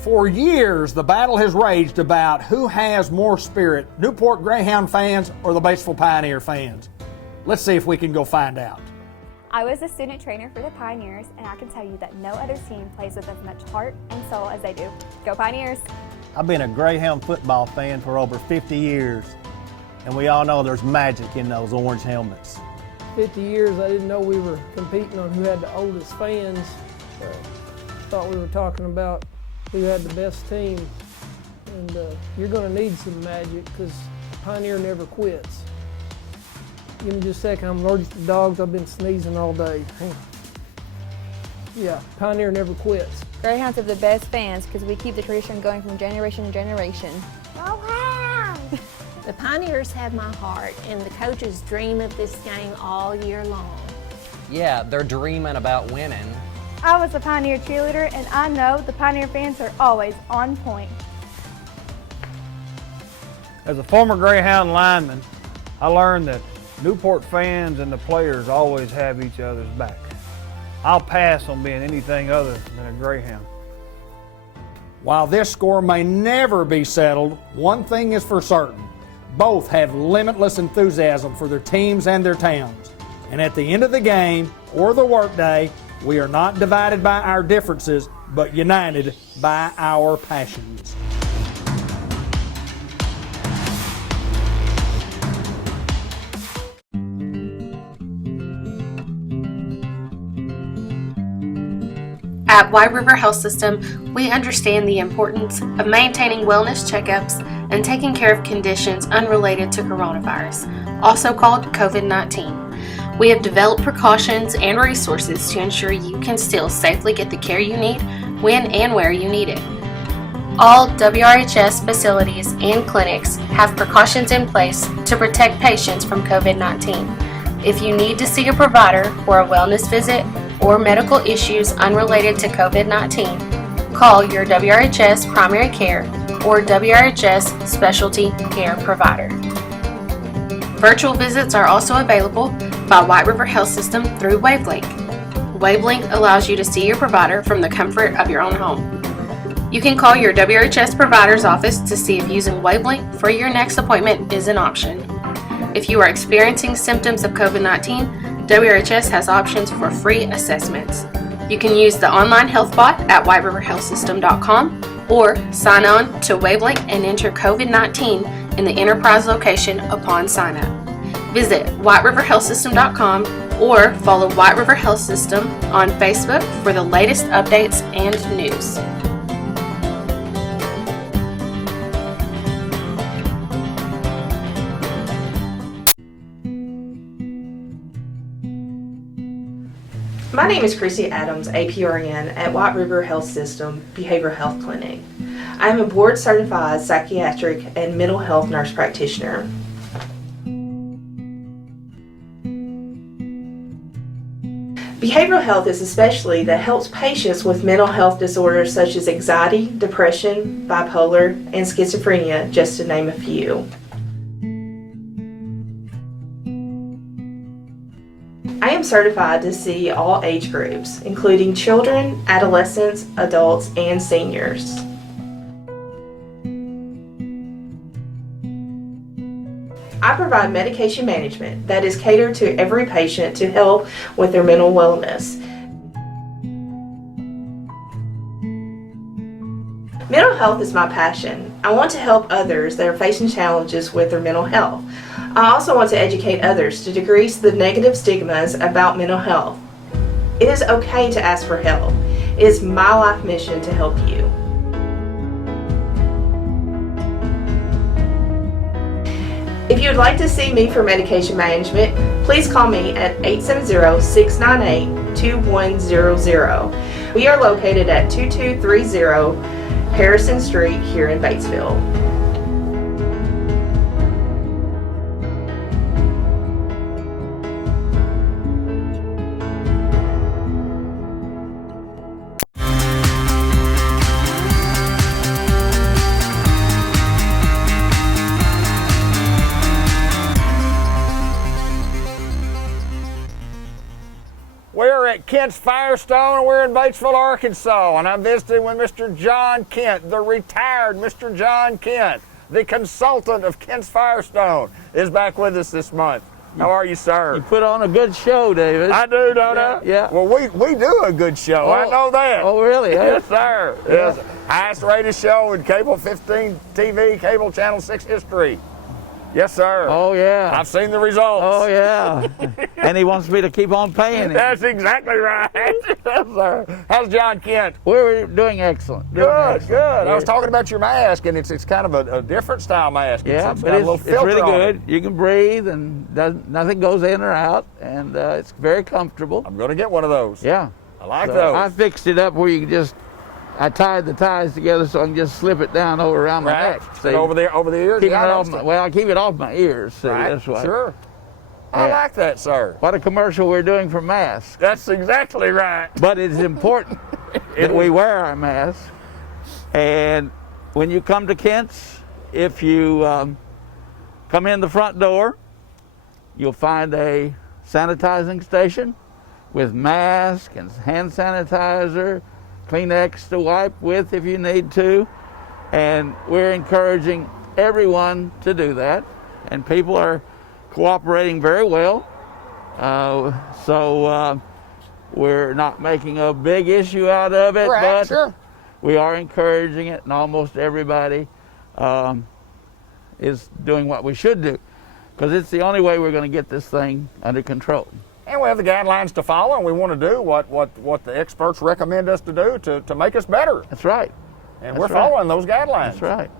For years, the battle has raged about who has more spirit, Newport Greyhound fans or the Batesville Pioneer fans. Let's see if we can go find out. I was a student trainer for the Pioneers, and I can tell you that no other team plays with as much heart and soul as they do. Go Pioneers! I've been a Greyhound football fan for over 50 years, and we all know there's magic in those orange helmets. 50 years, I didn't know we were competing on who had the oldest fans. Thought we were talking about who had the best team. And you're going to need some magic because Pioneer never quits. Give me just a second, I'm allergic to dogs. I've been sneezing all day. Hang on. Yeah, Pioneer never quits. Greyhounds have the best fans because we keep the tradition going from generation to generation. Go Hounds! The Pioneers have my heart, and the coaches dream of this game all year long. Yeah, they're dreaming about winning. I was a Pioneer cheerleader, and I know the Pioneer fans are always on point. As a former Greyhound lineman, I learned that Newport fans and the players always have each other's back. I'll pass on being anything other than a Greyhound. While this score may never be settled, one thing is for certain. Both have limitless enthusiasm for their teams and their towns. And at the end of the game or the workday, we are not divided by our differences, but united by our passions. At White River Health System, we understand the importance of maintaining wellness checkups and taking care of conditions unrelated to coronavirus, also called COVID-19. We have developed precautions and resources to ensure you can still safely get the care you need when and where you need it. All WRHS facilities and clinics have precautions in place to protect patients from COVID-19. If you need to see a provider for a wellness visit or medical issues unrelated to COVID-19, call your WRHS primary care or WRHS specialty care provider. Virtual visits are also available by White River Health System through WaveLink. WaveLink allows you to see your provider from the comfort of your own home. You can call your WRHS provider's office to see if using WaveLink for your next appointment is an option. If you are experiencing symptoms of COVID-19, WRHS has options for free assessments. You can use the online health bot at whiteriverhealthsystem.com or sign on to WaveLink and enter COVID-19 in the enterprise location upon sign up. Visit whiteriverhealthsystem.com or follow White River Health System on Facebook for the latest updates and news. My name is Chrissy Adams, APRN at White River Health System Behavioral Health Clinic. I am a board-certified psychiatric and mental health nurse practitioner. Behavioral health is a specialty that helps patients with mental health disorders such as anxiety, depression, bipolar, and schizophrenia, just to name a few. I am certified to see all age groups, including children, adolescents, adults, and seniors. I provide medication management that is catered to every patient to help with their mental wellness. Mental health is my passion. I want to help others that are facing challenges with their mental health. I also want to educate others to decrease the negative stigmas about mental health. It is okay to ask for help. It is my life mission to help you. If you would like to see me for medication management, please call me at 870-698-2100. We are located at 2230 Harrison Street here in Batesville. We're at Kent's Firestone, and we're in Batesville, Arkansas, and I'm visiting with Mr. John Kent, the retired Mr. John Kent, the consultant of Kent's Firestone, is back with us this month. How are you, sir? You put on a good show, David. I do, don't I? Yeah. Well, we do a good show. I know that. Oh, really? Yes, sir. Yeah. Yes. Highest rated show in cable 15 TV, cable channel 6 history. Yes, sir. Oh, yeah. I've seen the results. Oh, yeah. And he wants me to keep on paying him. That's exactly right. Yes, sir. How's John Kent? We're doing excellent. Good. I was talking about your mask, and it's kind of a different style mask. Yeah, it's but got a little it's filter really on good. it. You can breathe, and nothing goes in or out, and it's very comfortable. I'm going to get one of those. Yeah. I like those. I fixed it up where you can just, I tied the ties together so I can just slip it down around my neck. See, over the ears? Keep Yeah, I keep it off my ears. See, right. that's why. Sure. I like that, sir. What a commercial we're doing for masks. That's exactly right. But it's important that we wear our masks. And when you come to Kent's, if you come in the front door, you'll find a sanitizing station with mask and hand sanitizer, Kleenex to wipe with if you need to. And we're encouraging everyone to do that. And people are cooperating very well. So we're not making a big issue out of it, Right, but sure. we are encouraging it, and almost everybody is doing what we should do, because it's the only way we're going to get this thing under control. And we have the guidelines to follow, and we want to do what the experts recommend us to do to make us better. That's right. And we're following those guidelines. That's right.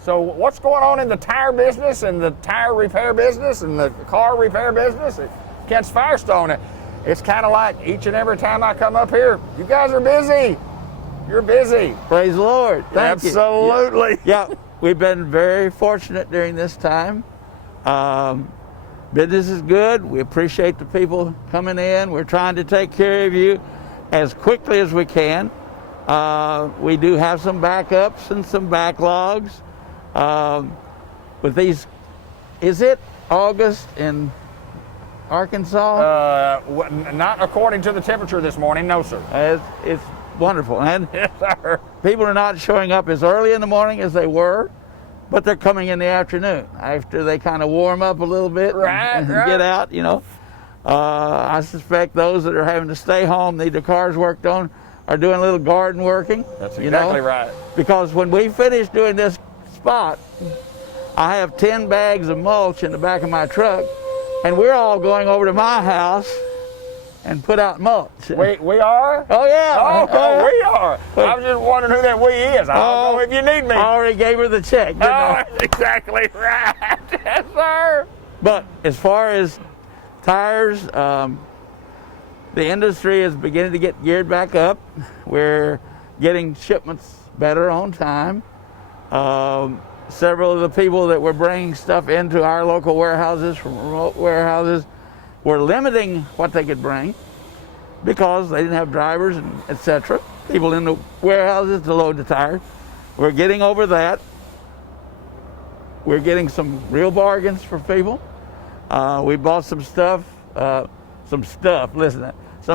So what's going on in the tire business and the tire repair business and the car repair business at Kent's Firestone? It's kind of like each and every time I come up here, you guys are busy. You're busy. Praise the Lord. Thank you. Absolutely. Yeah, we've been very fortunate during this time. Business is good. We appreciate the people coming in. We're trying to take care of you as quickly as we can. We do have some backups and some backlogs. With these, is it August in Arkansas? Not according to the temperature this morning, no, sir. It's wonderful. And yes, sir. People are not showing up as early in the morning as they were, but they're coming in the afternoon after they kind of warm up a little bit and get out, you know. I suspect those that are having to stay home, need their cars worked on, are doing a little garden working. That's exactly right. Because when we finish doing this spot, I have 10 bags of mulch in the back of my truck, and we're all going over to my house and put out mulch. We are? Oh, yeah. Oh, we are. I was just wondering who that we is. I don't know if you need me. I already gave her the check. That's exactly right. Yes, sir. But as far as tires, the industry is beginning to get geared back up. We're getting shipments better on time. Several of the people that were bringing stuff into our local warehouses from remote warehouses were limiting what they could bring because they didn't have drivers and etc. People in the warehouses to load the tires. We're getting over that. We're getting some real bargains for people. We bought some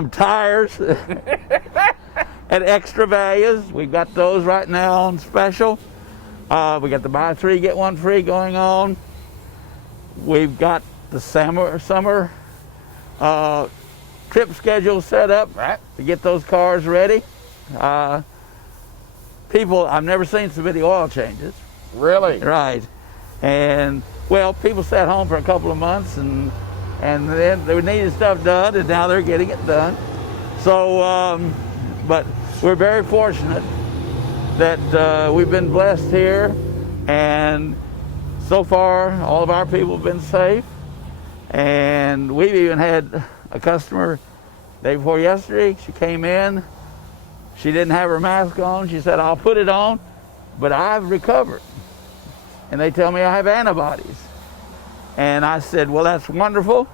tires at extra values. We've got those right now on special. We got the buy 3 get 1 free going on. We've got the summer trip schedule set up to get those cars ready. People, I've never seen so many oil changes. Really? Right. And well, people sat home for a couple of months and then they needed stuff done, and now they're getting it done. So, but we're very fortunate that we've been blessed here, and so far all of our people have been safe. And we've even had a customer day before yesterday. She came in, she didn't have her mask on. She said, I'll put it on, but I've recovered. And they tell me I have antibodies. And I said, well, that's wonderful,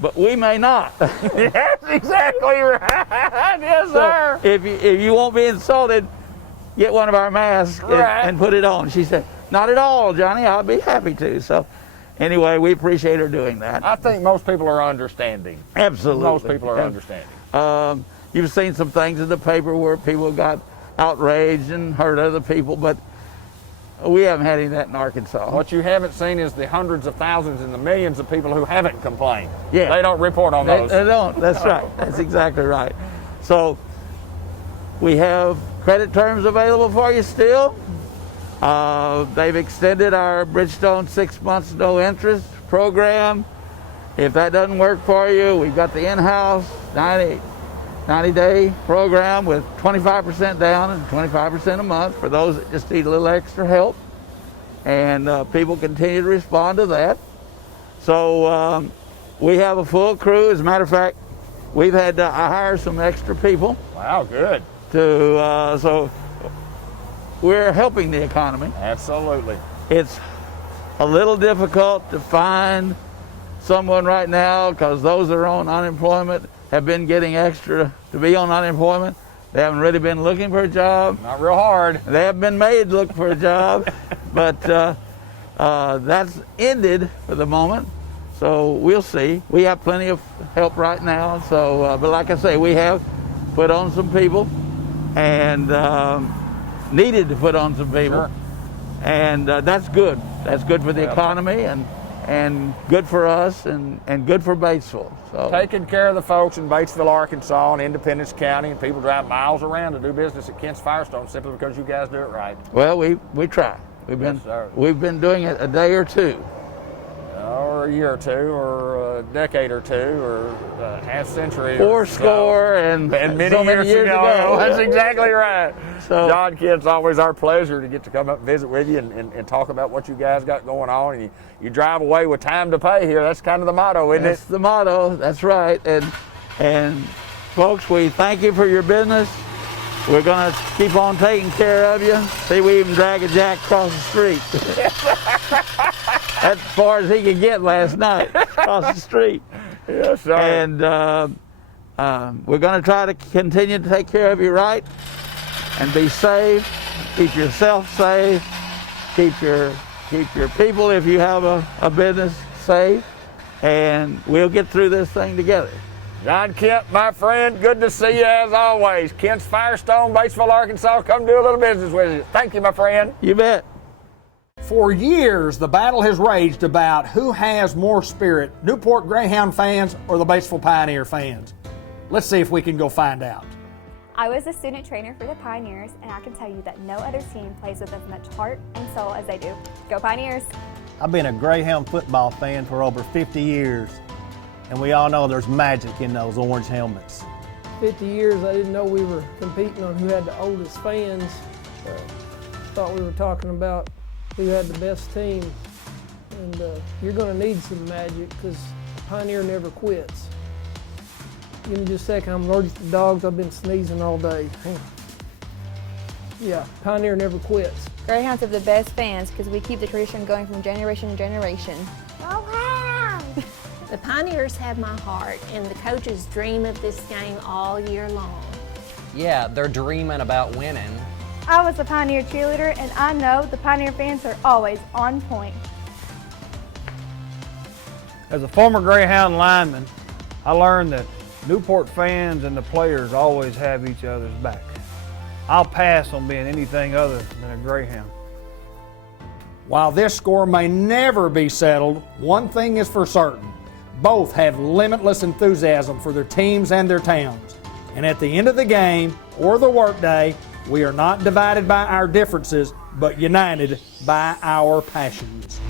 but we may not. That's exactly right. Yes, sir. So if you won't be insulted, get one of our masks and put it on. She said, not at all, Johnny, I'll be happy to. So anyway, we appreciate her doing that. I think most people are understanding. Absolutely. Most people are understanding. You've seen some things in the paper where people got outraged and hurt other people, but we haven't had any of that in Arkansas. What you haven't seen is the hundreds of thousands and the millions of people who haven't complained. Yeah. They don't report on those. They don't. That's right. That's exactly right. So we have credit terms available for you still. They've extended our Bridgestone 6 months no interest program. If that doesn't work for you, we've got the in-house 90-day program with 25% down and 25% a month for those that just need a little extra help. And people continue to respond to that. So we have a full crew. As a matter of fact, we've had to hire some extra people. Wow, good. So we're helping the economy. Absolutely. It's a little difficult to find someone right now because those that are on unemployment have been getting extra to be on unemployment. They haven't really been looking for a job. Not real hard. They haven't been made to look for a job, but that's ended for the moment. So we'll see. We have plenty of help right now. So, but like I say, we have put on some people and needed to put on some people. Sure. And that's good. That's good for the economy and good for us and good for Batesville. So taking care of the folks in Batesville, Arkansas, and Independence County, and people drive miles around to do business at Kent's Firestone simply because you guys do it right. Well, we try. We've been doing it a day or two, or a year or two, or a decade or two, or a half century, or score, and many so years ago. That's exactly right. So, John, Kent's always our pleasure to get to come up and visit with you and talk about what you guys got going on. And you drive away with time to pay here. That's kind of the motto, isn't it? That's the motto. That's right. And folks, we thank you for your business. We're going to keep on taking care of you. See, we even drag a jack across the street. That's as far as he could get last night, across the street. Yes, sir. And we're going to try to continue to take care of you right and be safe. Keep yourself safe. Keep your people, if you have a business, safe. And we'll get through this thing together. John Kent, my friend, good to see you as always. Kent's Firestone, Batesville, Arkansas. Come do a little business with you. Thank you, my friend. You bet. For years, the battle has raged about who has more spirit, Newport Greyhound fans or the Batesville Pioneer fans. Let's see if we can go find out. I was a student trainer for the Pioneers, and I can tell you that no other team plays with as much heart and soul as they do. Go Pioneers! I've been a Greyhound football fan for over 50 years, and we all know there's magic in those orange helmets. 50 years, I didn't know we were competing on who had the oldest fans. Thought we were talking about who had the best team. And you're going to need some magic because Pioneer never quits. Give me just a second, I'm allergic to dogs. I've been sneezing all day. Hang on. Yeah, Pioneer never quits. Greyhounds have the best fans because we keep the tradition going from generation to generation. The Pioneers have my heart, and the coaches dream of this game all year long. Yeah, they're dreaming about winning. I was a Pioneer cheerleader, and I know the Pioneer fans are always on point. As a former Greyhound lineman, I learned that Newport fans and the players always have each other's back. I'll pass on being anything other than a Greyhound. While this score may never be settled, one thing is for certain. Both have limitless enthusiasm for their teams and their towns. And at the end of the game or the workday, we are not divided by our differences, but united by our passions.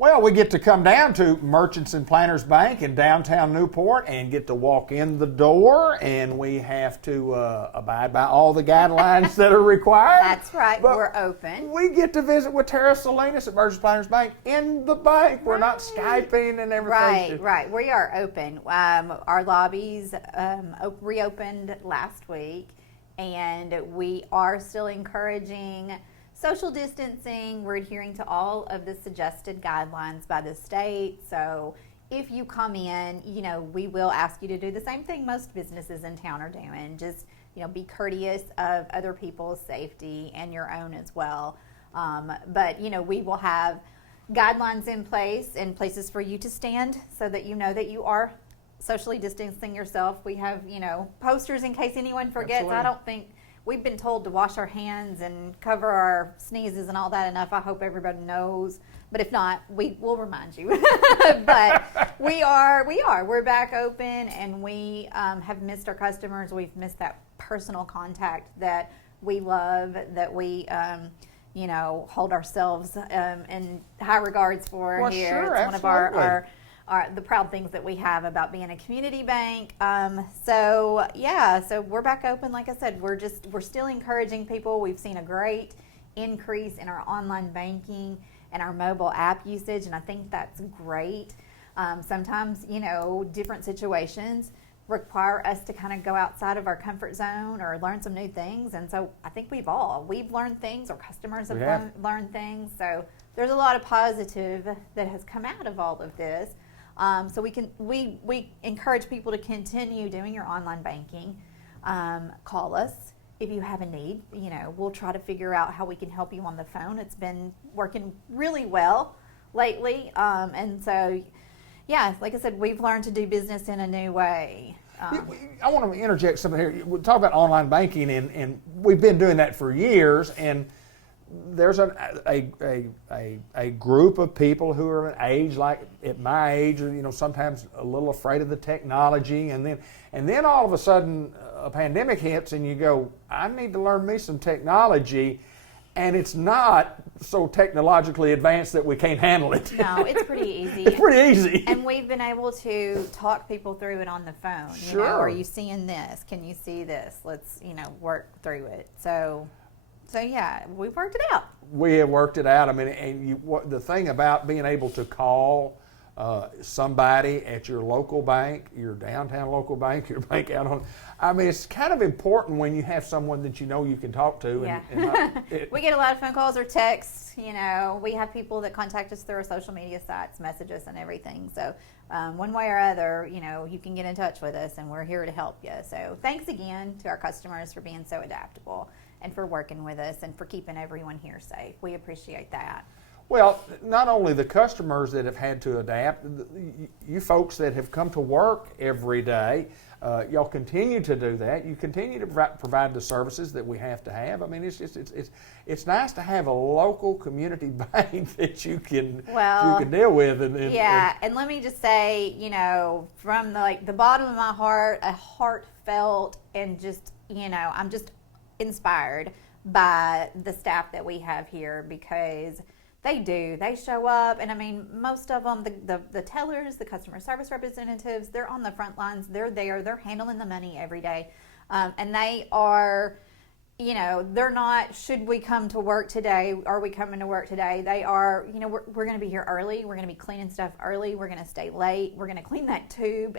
Well, we get to come down to Merchants and Planters Bank in downtown Newport and get to walk in the door, and we have to abide by all the guidelines that are required. That's right, but we're open. We get to visit with Tara Salinas at Merchants and Planters Bank in the bank. We're not Skyping and everything. Right. We are open. Our lobbies reopened last week, and we are still encouraging social distancing. We're adhering to all of the suggested guidelines by the state. So if you come in, we will ask you to do the same thing most businesses in town are doing. Just, be courteous of other people's safety and your own as well. But, we will have guidelines in place and places for you to stand so that you know that you are socially distancing yourself. We have, posters in case anyone forgets. Absolutely. I don't think we've been told to wash our hands and cover our sneezes and all that enough. I hope everybody knows. But if not, we will remind you. But we're back open, and we have missed our customers. We've missed that personal contact that we love, that we hold ourselves in high regards for Well, here. sure, It's one of absolutely. the proud things that we have about being a community bank. So we're back open. Like I said, we're still encouraging people. We've seen a great increase in our online banking and our mobile app usage, and I think that's great. Sometimes, different situations require us to kind of go outside of our comfort zone or learn some new things, and so I think we've learned things, or customers have learned things. So there's a lot of positive that has come out of all of this. So we encourage people to continue doing your online banking. Call us if you have a need. We'll try to figure out how we can help you on the phone. It's been working really well lately, and so like I said, we've learned to do business in a new way. I want to interject something here. We talk about online banking, and we've been doing that for years, and there's a group of people who are an age, like at my age, sometimes a little afraid of the technology, and then all of a sudden a pandemic hits, and you go, I need to learn me some technology, and it's not so technologically advanced that we can't handle it. No, it's pretty easy. It's pretty easy. And we've been able to talk people through it on the phone. Sure. Are you seeing this? Can you see this? Let's, work through it. So yeah, we've worked it out. We have worked it out. I mean, and the thing about being able to call somebody at your local bank, your downtown local bank, your bank out on, it's kind of important when you have someone that you can talk to. Yeah. We get a lot of phone calls or texts. We have people that contact us through our social media sites, message us and everything. So one way or other, you can get in touch with us, and we're here to help you. So thanks again to our customers for being so adaptable and for working with us and for keeping everyone here safe. We appreciate that. Well, not only the customers that have had to adapt, you folks that have come to work every day, y'all continue to do that. You continue to provide the services that we have to have. It's nice to have a local community bank that you can deal with. And let me just say, from the bottom of my heart, a heartfelt and just, I'm just inspired by the staff that we have here, because they show up, and most of them, the tellers, the customer service representatives, they're on the front lines. They're there, they're handling the money every day, and they are, they're not, should we come to work today, are we coming to work today? They are, we're going to be here early, we're going to be cleaning stuff early, we're going to stay late, we're going to clean that tube,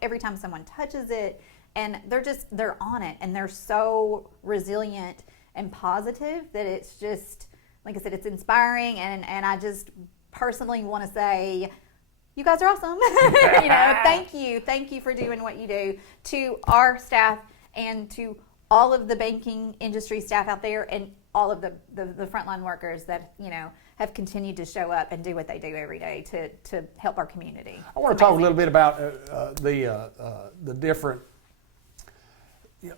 every time someone touches it, and they're on it, and they're so resilient and positive that it's just, like I said, it's inspiring, and I just personally want to say, you guys are awesome. Thank you for doing what you do, to our staff and to all of the banking industry staff out there, and all of the frontline workers that have continued to show up and do what they do every day to help our community. I want to talk a little bit about the different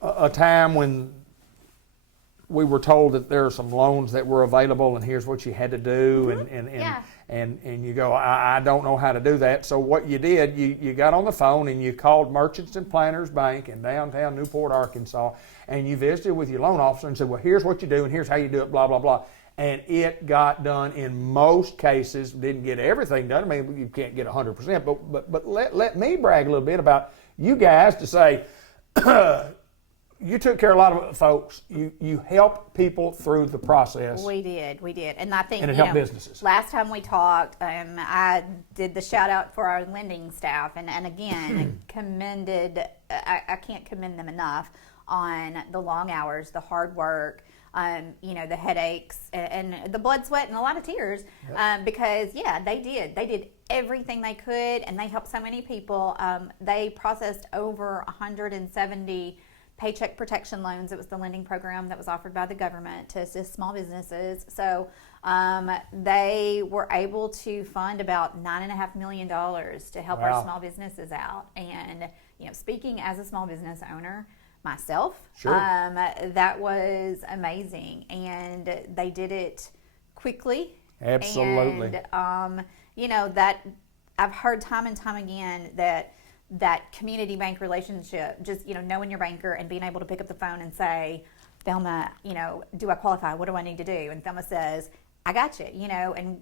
a time when we were told that there are some loans that were available, and here's what you had to do, and you go, I don't know how to do that. So what you did, you got on the phone and you called Merchants and Planters Bank in downtown Newport, Arkansas, and you visited with your loan officer and said, well, here's what you do and here's how you do it, blah, blah, blah. And it got done in most cases. Didn't get everything done. You can't get 100%, but let me brag a little bit about you guys to say, you took care of a lot of folks. You helped people through the process. We did, and I think it helped businesses. Last time we talked, I did the shout out for our lending staff, and again commended. I can't commend them enough on the long hours, the hard work, the headaches, and the blood, sweat, and a lot of tears, because they did everything they could, and they helped so many people. They processed over 170 paycheck protection loans. It was the lending program that was offered by the government to assist small businesses. So they were able to fund about $9.5 million to help our small businesses out. And speaking as a small business owner myself, that was amazing. And they did it quickly. Absolutely. And that I've heard time and time again that community bank relationship, just knowing your banker and being able to pick up the phone and say, Thelma, do I qualify? What do I need to do? And Thelma says, I got you, and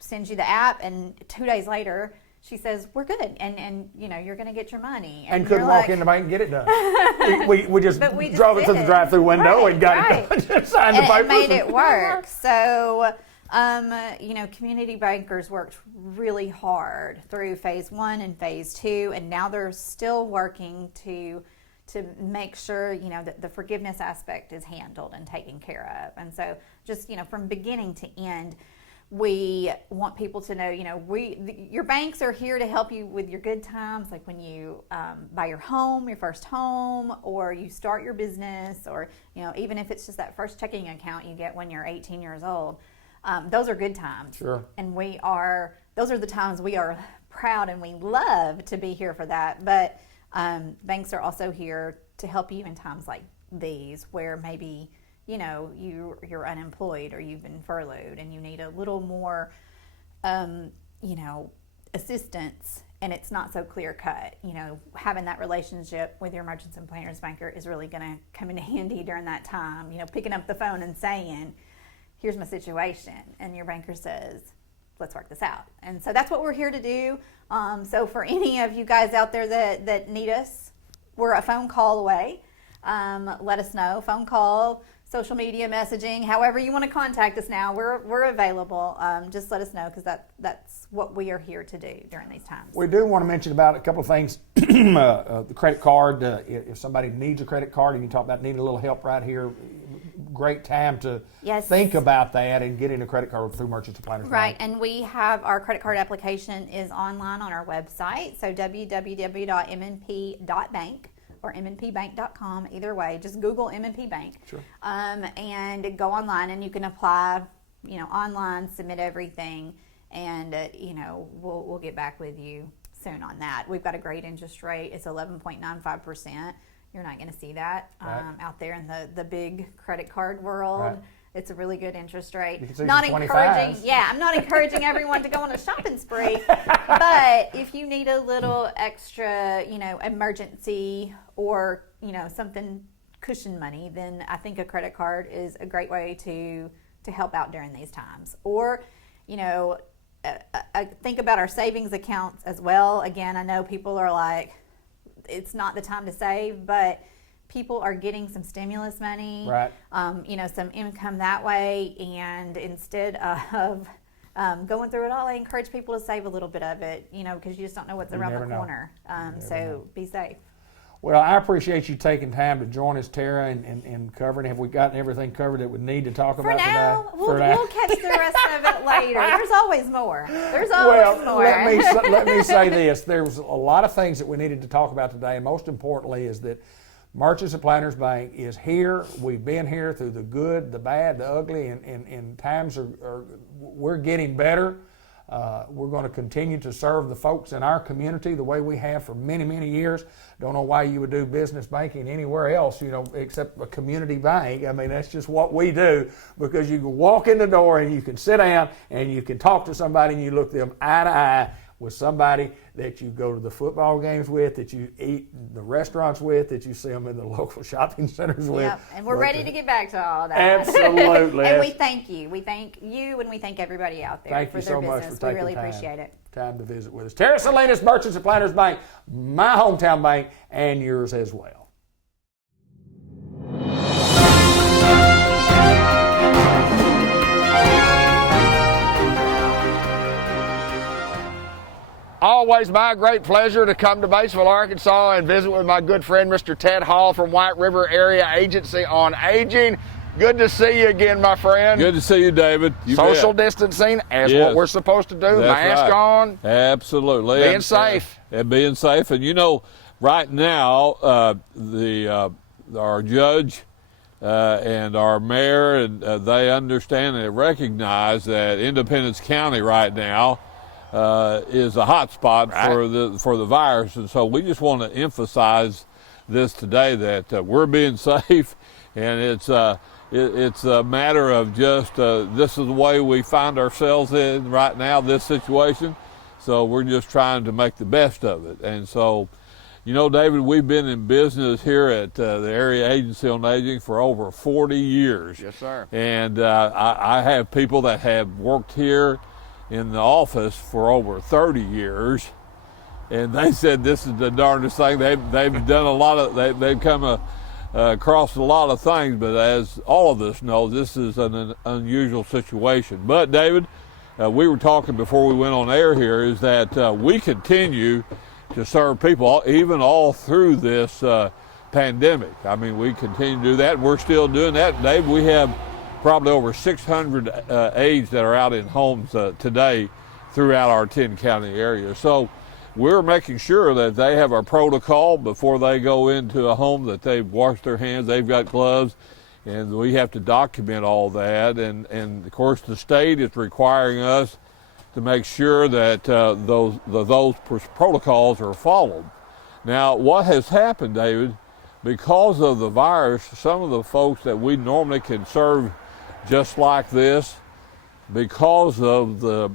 sends you the app, and 2 days later she says, we're good, and you're going to get your money. And couldn't walk in the bank and get it done. we just drove it to the drive-through window and got it done. Just signed the papers. And made it work. So, community bankers worked really hard through phase 1 and phase 2, and now they're still working to make sure, that the forgiveness aspect is handled and taken care of. And so just, from beginning to end, we want people to know, your banks are here to help you with your good times, like when you buy your home, your first home, or you start your business, or, even if it's just that first checking account you get when you're 18 years old. Those are good times. Sure. And those are the times we are proud and we love to be here for that. But banks are also here to help you in times like these where maybe, you're unemployed or you've been furloughed and you need a little more, assistance, and it's not so clear cut. Having that relationship with your merchants and planners banker is really going to come in handy during that time. Picking up the phone and saying, here's my situation, and your banker says, let's work this out. And so that's what we're here to do. So for any of you guys out there that need us, we're a phone call away. Let us know. Phone call, social media messaging, however you want to contact us now, we're available. Just let us know, because that's what we are here to do during these times. We do want to mention about a couple of things. The credit card, if somebody needs a credit card and you talk about needing a little help right here, great time to think about that and getting a credit card through Merchants and Planners Right, Bank. and we have our credit card application is online on our website, so www.mnp.bank or mnpbank.com, either way. Just Google MNP Bank. Sure. And go online, and you can apply, online, submit everything, and, we'll get back with you soon on that. We've got a great interest rate. It's 11.95%. You're not going to see that out there in the big credit card world. Right. It's a really good interest rate. You can see not encouraging, I'm not encouraging everyone to go on a shopping spree, but if you need a little extra, emergency or, something cushion money, then I think a credit card is a great way to help out during these times. Or, think about our savings accounts as well. Again, I know people are like, it's not the time to save, but people are getting some stimulus money, some income that way, and instead of going through it all, I encourage people to save a little bit of it, because you just don't know what's around the corner. So be safe. Well, I appreciate you taking time to join us, Tara, and covering. Have we gotten everything covered that we need to talk about today? We'll catch the rest of it later. There's always more. More. Let me say this. There was a lot of things that we needed to talk about today, and most importantly is that Merchants and Planners Bank is here. We've been here through the good, the bad, the ugly, and times we're getting better. We're going to continue to serve the folks in our community the way we have for many, many years. Don't know why you would do business banking anywhere else, except a community bank. I mean, that's just what we do, because you can walk in the door and you can sit down and you can talk to somebody and you look them eye to eye with somebody that you go to the football games with, that you eat in the restaurants with, that you see them in the local shopping centers with. Yep, and we're ready to get back to all that. Absolutely. And we thank you. We thank you, and we thank everybody out there for their business. Much for taking we really appreciate it. Time to visit with us. Tara Salinas, Merchants and Planners Bank, my hometown bank, and yours as well. Always my great pleasure to come to Batesville, Arkansas and visit with my good friend Mr. Ted Hall from White River Area Agency on Aging. Good to see you again, my friend. Good to see you, David. You Social bet. distancing, as Yes. what we're supposed to do. That's Mask right. on. Absolutely. Being safe. And being safe. And you know, right now, our judge and our mayor, and they understand and recognize that Independence County right now is a hot spot for the virus. And so we just want to emphasize this today, that we're being safe, and it's a matter of just this is the way we find ourselves in right now, this situation. So we're just trying to make the best of it. And so, you know, David, we've been in business here at the Area Agency on Aging for over 40 years. Yes, sir. And I have people that have worked here in the office for over 30 years. And they said this is the darndest thing. They've done a lot of, they've come across a lot of things, but as all of us know, this is an unusual situation. But David, we were talking before we went on air here, is that we continue to serve people even all through this pandemic. I mean, we continue to do that. We're still doing that. Dave, we have probably over 600 aides that are out in homes today throughout our 10-county area. So we're making sure that they have a protocol before they go into a home, that they've washed their hands, they've got gloves, and we have to document all that. And of course, the state is requiring us to make sure that those protocols are followed. Now, what has happened, David, because of the virus, some of the folks that we normally can serve just like this, because of the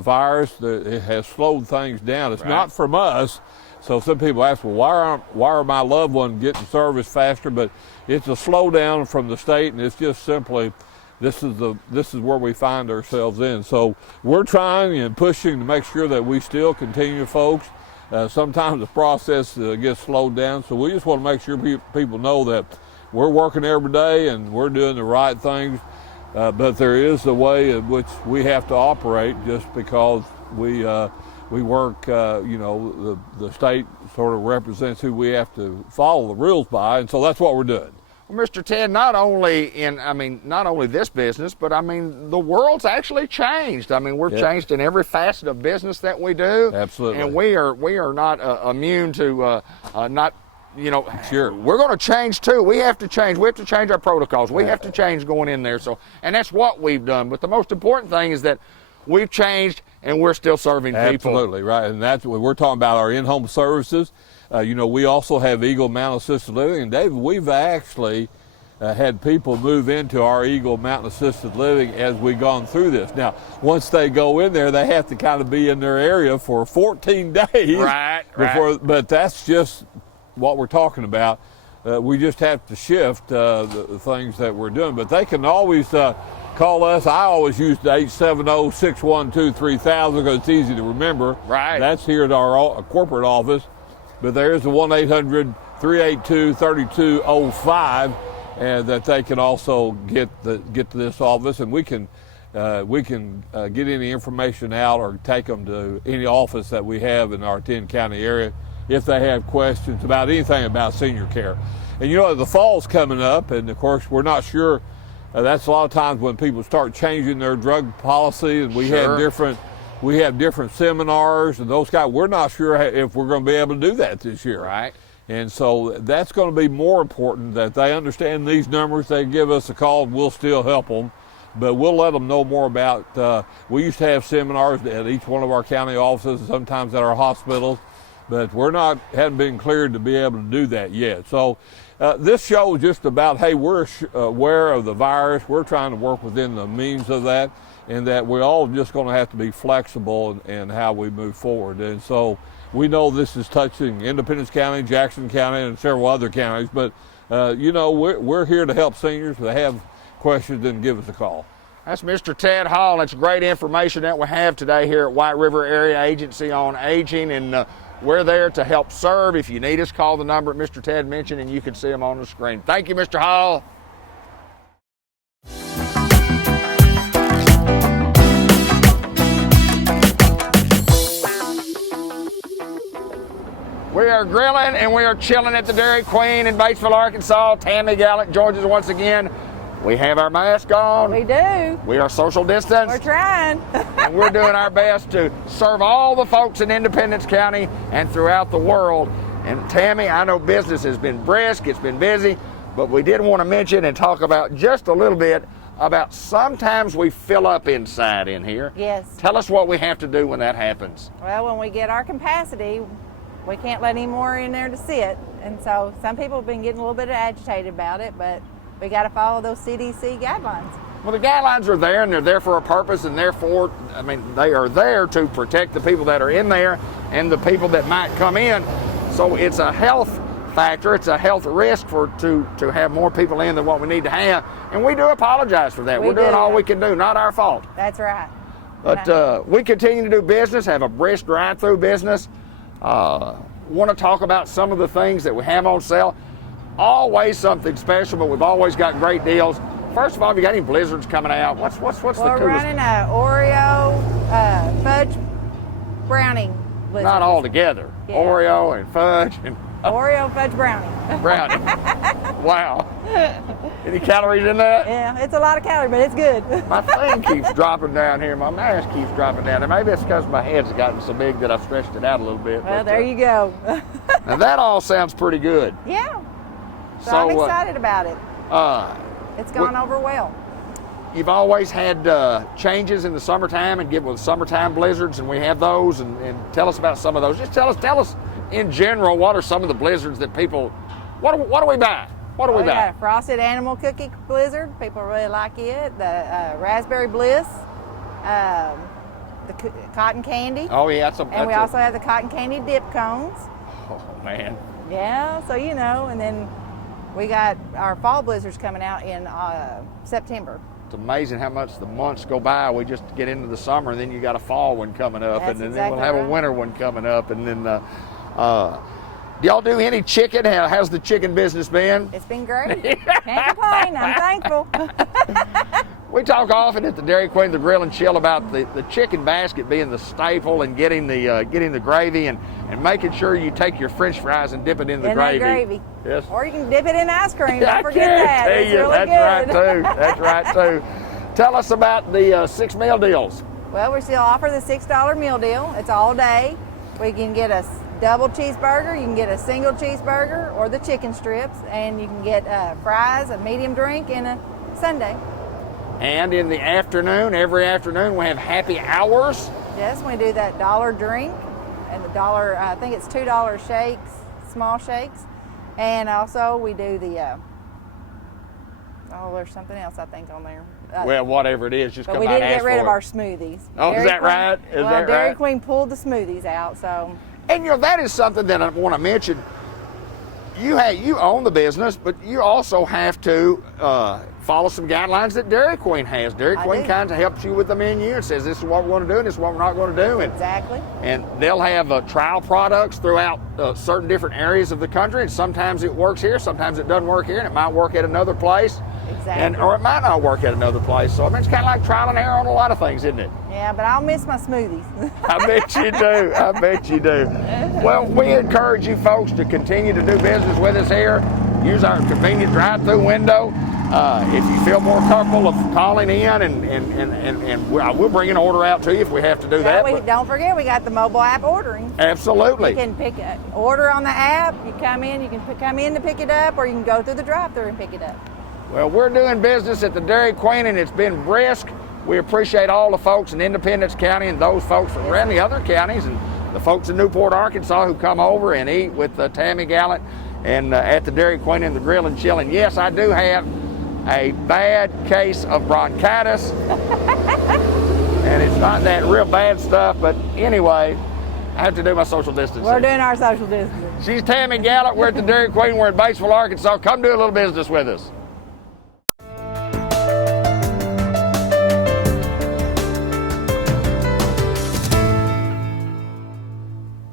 virus, it has slowed things down. It's not from us. So some people ask, well, why are my loved ones getting service faster? But it's a slowdown from the state, and it's just simply this is where we find ourselves in. So we're trying and pushing to make sure that we still continue, folks. Sometimes the process gets slowed down, so we just want to make sure people know that we're working every day and we're doing the right things. But there is a way in which we have to operate, just because we work, you know, the state sort of represents who we have to follow the rules by, and so that's what we're doing. Well, Mr. Ted, not only this business, but I mean, the world's actually changed. I mean, we're changed in every facet of business that we do. Absolutely. And we are not immune to not. You know, sure, we're going to change too. We have to change. We have to change our protocols. We have to change going in there. So, and that's what we've done. But the most important thing is that we've changed and we're still serving people. Absolutely, right. And that's what we're talking about, our in-home services. You know, we also have Eagle Mountain Assisted Living. And David, we've actually had people move into our Eagle Mountain Assisted Living as we've gone through this. Now, once they go in there, they have to kind of be in their area for 14 days. Right. But that's just what we're talking about. We just have to shift the things that we're doing. But they can always call us. I always use the 870-612-3000 because it's easy to remember. Right. That's here at our corporate office. But there's the 1-800-382-3205, and that they can also get to this office, and we can get any information out or take them to any office that we have in our 10-county area if they have questions about anything about senior care. And you know, the fall's coming up, and of course we're not sure. That's a lot of times when people start changing their drug policy, and we have different seminars and those guys. We're not sure if we're going to be able to do that this year. Right. And so that's going to be more important, that they understand these numbers. They give us a call and we'll still help them. But we'll let them know more about, we used to have seminars at each one of our county offices, and sometimes at our hospitals. But hadn't been cleared to be able to do that yet. So this show is just about, hey, we're aware of the virus. We're trying to work within the means of that, and that we're all just going to have to be flexible in how we move forward. And so we know this is touching Independence County, Jackson County, and several other counties. But, you know, we're here to help seniors. If they have questions, then give us a call. That's Mr. Ted Hall. That's great information that we have today here at White River Area Agency on Aging, and we're there to help serve. If you need us, call the number that Mr. Ted mentioned, and you can see them on the screen. Thank you, Mr. Hall. We are grilling and we are chilling at the Dairy Queen in Batesville, Arkansas. Tammy Gallant joins us once again. We have our mask on. We do. We are social distance. We're trying. And we're doing our best to serve all the folks in Independence County and throughout the world. And Tammy, I know business has been brisk, it's been busy, but we did want to mention and talk about just a little bit about sometimes we fill up inside in here. Yes. Tell us what we have to do when that happens. Well, when we get our capacity, we can't let any more in there to sit. And so some people have been getting a little bit agitated about it, but we got to follow those CDC guidelines. Well, the guidelines are there, and they're there for a purpose, and therefore, I mean, they are there to protect the people that are in there and the people that might come in. So it's a health factor, it's a health risk to have more people in than what we need to have, and we do apologize for that. We're doing all we can do, not our fault. That's right. But we continue to do business, have a brisk drive-through business. Want to talk about some of the things that we have on sale. Always something special, but we've always got great deals. First of all, have you got any blizzards coming out? What's the coolest? We're running an Oreo fudge brownie blizzard. Not all together. Yeah. Oreo and fudge and Oreo fudge brownie. Brownie. Wow. Any calories in that? Yeah, it's a lot of calories, but it's good. My thing keeps dropping down here. My mask keeps dropping down. And maybe it's because my head's gotten so big that I've stretched it out a little bit. Well, there you go. Now that all sounds pretty good. Yeah. So I'm excited about it. It's gone over well. You've always had changes in the summertime and get with summertime blizzards, and we have those. And tell us about some of those. Just tell us in general, what are some of the blizzards that people? What do we buy? What do we buy? We got a frosted animal cookie blizzard. People really like it. The raspberry bliss. The cotton candy. Oh yeah, and we also have the cotton candy dip cones. Oh man. Yeah, so you know, and then we got our fall blizzards coming out in September. It's amazing how much the months go by. We just get into the summer, and then you got a fall one coming up, and then we'll have a winter one coming up, and then. Do y'all do any chicken? How's the chicken business been? It's been great. Can't complain. I'm thankful. We talk often at the Dairy Queen, the Grill and Chill, about the chicken basket being the staple and getting the gravy and making sure you take your French fries and dip it in the gravy. That gravy. Yes. Or you can dip it in ice cream. Don't forget that. It's really good. That's right too. That's right too. Tell us about the 6 meal deals. Well, we still offer the $6 meal deal. It's all day. We can get a double cheeseburger, you can get a single cheeseburger or the chicken strips, and you can get fries, a medium drink, and a sundae. And in the afternoon, every afternoon, we have happy hours. Yes, we do that $1 drink and the $1, I think it's $2 shakes, small shakes. And also we do the, there's something else I think on there. Well, whatever it is, just come out and and we didn't get rid of our smoothies. Oh, is that right? Dairy Queen pulled the smoothies out, so. And that is something that I want to mention. You own the business, but you also have to follow some guidelines that Dairy Queen has. Dairy Queen kind of helps you with the menu and says this is what we want to do and this is what we're not going to do. Exactly. And they'll have trial products throughout certain different areas of the country, and sometimes it works here, sometimes it doesn't work here, and it might work at another place. Exactly. Or it might not work at another place. So I mean, it's kind of like trial and error on a lot of things, isn't it? Yeah, but I'll miss my smoothies. I bet you do. I bet you do. Well, we encourage you folks to continue to do business with us here. Use our convenient drive-through window. If you feel more comfortable of calling in, and we'll bring an order out to you if we have to do that. Don't forget, we got the mobile app ordering. Absolutely. You can order on the app. You come in. You can come in to pick it up, or you can go through the drive-through and pick it up. Well, we're doing business at the Dairy Queen, and it's been brisk. We appreciate all the folks in Independence County and those folks from around the other counties and the folks in Newport, Arkansas who come over and eat with Tammy Gallant and at the Dairy Queen and the Grill and Chill. And yes, I do have a bad case of bronchitis. And it's not that real bad stuff, but anyway, I have to do my social distancing. We're doing our social distancing. She's Tammy Gallant. We're at the Dairy Queen. We're in Batesville, Arkansas. Come do a little business with us.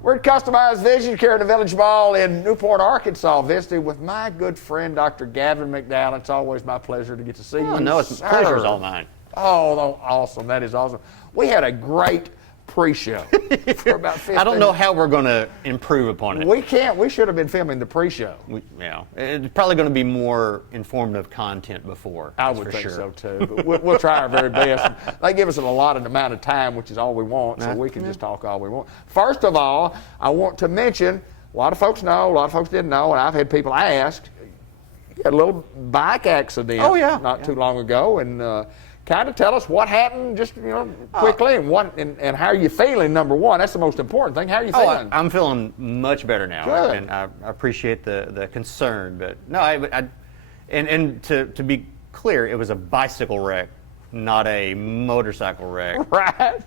We're at Customized Vision Care at the Village Mall in Newport, Arkansas, visiting with my good friend, Dr. Gavin McDowell. It's always my pleasure to get to see you. No, it's pleasure's all mine. Oh, awesome. That is awesome. We had a great pre-show for about 15 I don't know how we're going to improve upon it. We can't. We should have been filming the pre-show. Yeah, it's probably going to be more informative content before. I would think so too. But we'll try our very best. They give us an allotted amount of time, which is all we want, so we can just talk all we want. First of all, I want to mention, a lot of folks know, a lot of folks didn't know, and I've had people ask, you had a little bike accident not too long ago, and kind of tell us what happened, just quickly, and how are you feeling? Number one, that's the most important thing. How are you feeling? I'm feeling much better now, Good. and I appreciate the concern. But no, and to be clear, it was a bicycle wreck, not a motorcycle wreck. Right.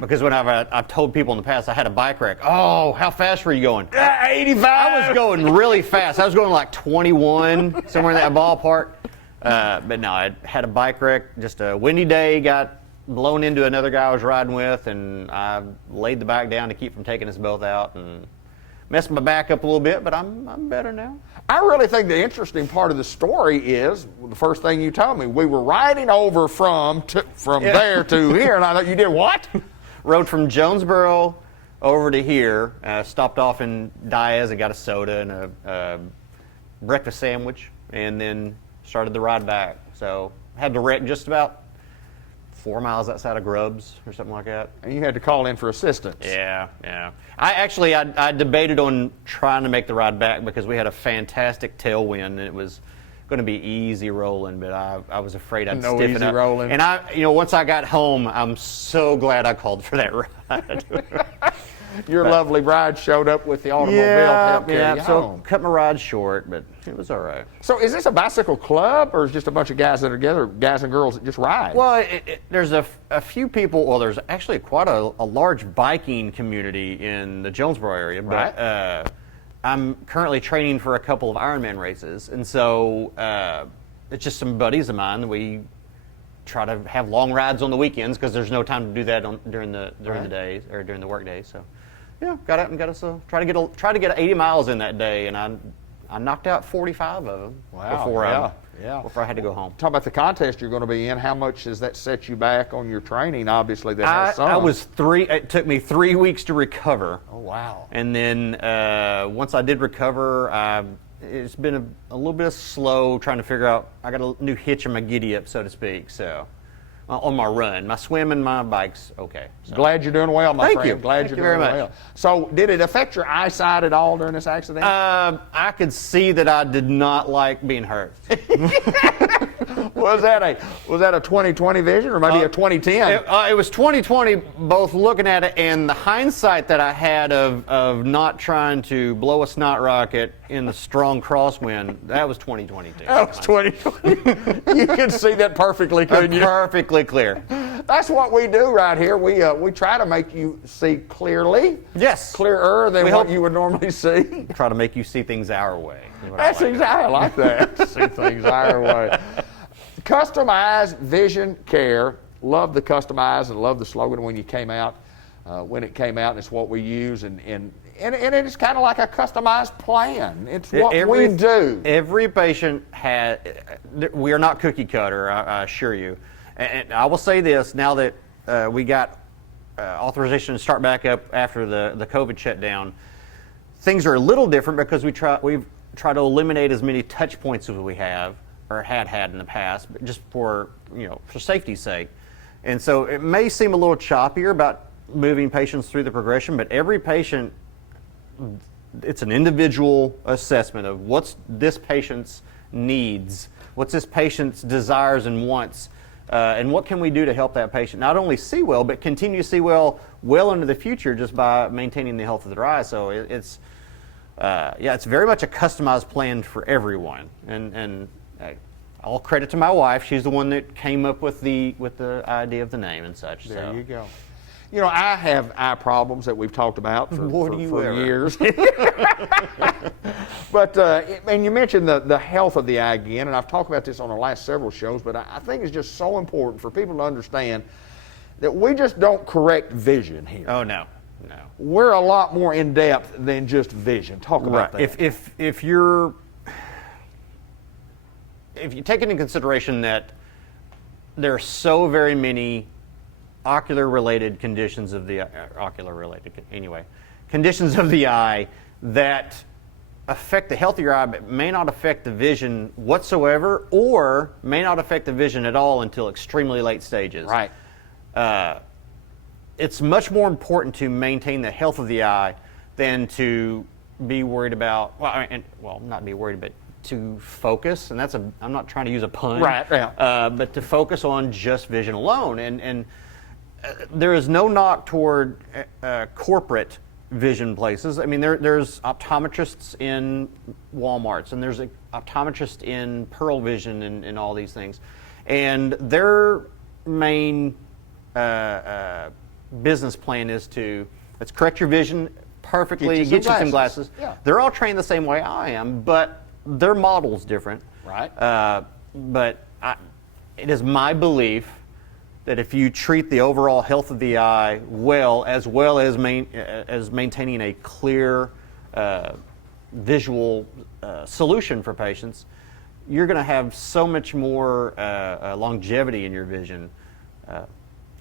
Because when I've told people in the past I had a bike wreck. Oh, how fast were you going? 85. I was going really fast. I was going like 21, somewhere in that ballpark. But no, I had a bike wreck, just a windy day, got blown into another guy I was riding with, and I laid the bike down to keep from taking us both out and messed my back up a little bit, but I'm better now. I really think the interesting part of the story is the first thing you told me. We were riding over from there to here, and I thought, you did what? Rode from Jonesboro over to here, stopped off in Diaz and got a soda and a breakfast sandwich, and then started the ride back. So I had to wreck just about 4 miles outside of Grubbs or something like that. And you had to call in for assistance. Yeah. I debated on trying to make the ride back because we had a fantastic tailwind and it was going to be easy rolling, but I was afraid I'd stiffen easy up. rolling. And once I got home, I'm so glad I called for that ride. Your lovely bride showed up with the automobile to help carry you home. Cut my ride short, but it was all right. So is this a bicycle club, or is it just a bunch of guys that are together, guys and girls that just ride? Well, there's a few people. Well, there's actually quite a large biking community in the Jonesboro area. But Right. I'm currently training for a couple of Ironman races, and so it's just some buddies of mine that we try to have long rides on the weekends because there's no time to do that during the days or during the work days. So. Yeah, got out and got us try to get 80 miles in that day, and I knocked out 45 of them before I had to go home. Talk about the contest you're going to be in. How much does that set you back on your training? Obviously, that has some. It took me 3 weeks to recover. Oh wow! And then once I did recover, it's been a little bit slow trying to figure out. I got a new hitch in my giddy up, so to speak. So. On my run, my swim and my bike's okay. So. Glad you're doing well, my friend. Thank you. Glad Thank you're you doing very much. well. So, did it affect your eyesight at all during this accident? I could see that I did not like being hurt. Was that a 20/20 vision or maybe a 20/10? It was 20/20, both looking at it and the hindsight that I had of not trying to blow a snot rocket in the strong crosswind. That was 20/22. That was 20/20. You could see that perfectly, couldn't you? Perfectly clear. That's what we do right here. We try to make you see clearly. Yes. Clearer than what you would normally see. Try to make you see things our way. That's exactly. I like that. See things our way. Customized vision care. Love the customized and love the slogan when it came out, and it's what we use, and it's kind of like a customized plan. It's what we do. Every patient we are not cookie cutter, I assure you. And I will say this, now that we got authorization to start back up after the COVID shutdown, things are a little different because we've tried to eliminate as many touch points as we have or had in the past, but just for safety's sake. And so it may seem a little choppier about moving patients through the progression, but every patient, it's an individual assessment of what's this patient's needs, what's this patient's desires and wants, and what can we do to help that patient not only see well, but continue to see well into the future just by maintaining the health of their eyes. So it's very much a customized plan for everyone. And all credit to my wife. She's the one that came up with the idea of the name and such. There you go. I have eye problems that we've talked about for years. But and you mentioned the health of the eye again, and I've talked about this on the last several shows, but I think it's just so important for people to understand that we just don't correct vision here. Oh, no. We're a lot more in depth than just vision. Talk about that. If you take into consideration that there are so very many ocular-related conditions of the conditions of the eye that affect the health of your eye, but may not affect the vision whatsoever, or may not affect the vision at all until extremely late stages. Right. It's much more important to maintain the health of the eye than to be worried about, not be worried, but to focus, and I'm not trying to use a pun, right? Yeah. But to focus on just vision alone, and there is no knock toward corporate vision places. I mean, there's optometrists in Walmarts, and there's an optometrist in Pearl Vision, and all these things, and their main business plan is to let's correct your vision perfectly, get you some glasses. Yeah. They're all trained the same way I am, but their model's different. Right. But it is my belief that if you treat the overall health of the eye well as maintaining a clear visual solution for patients, you're going to have so much more longevity in your vision.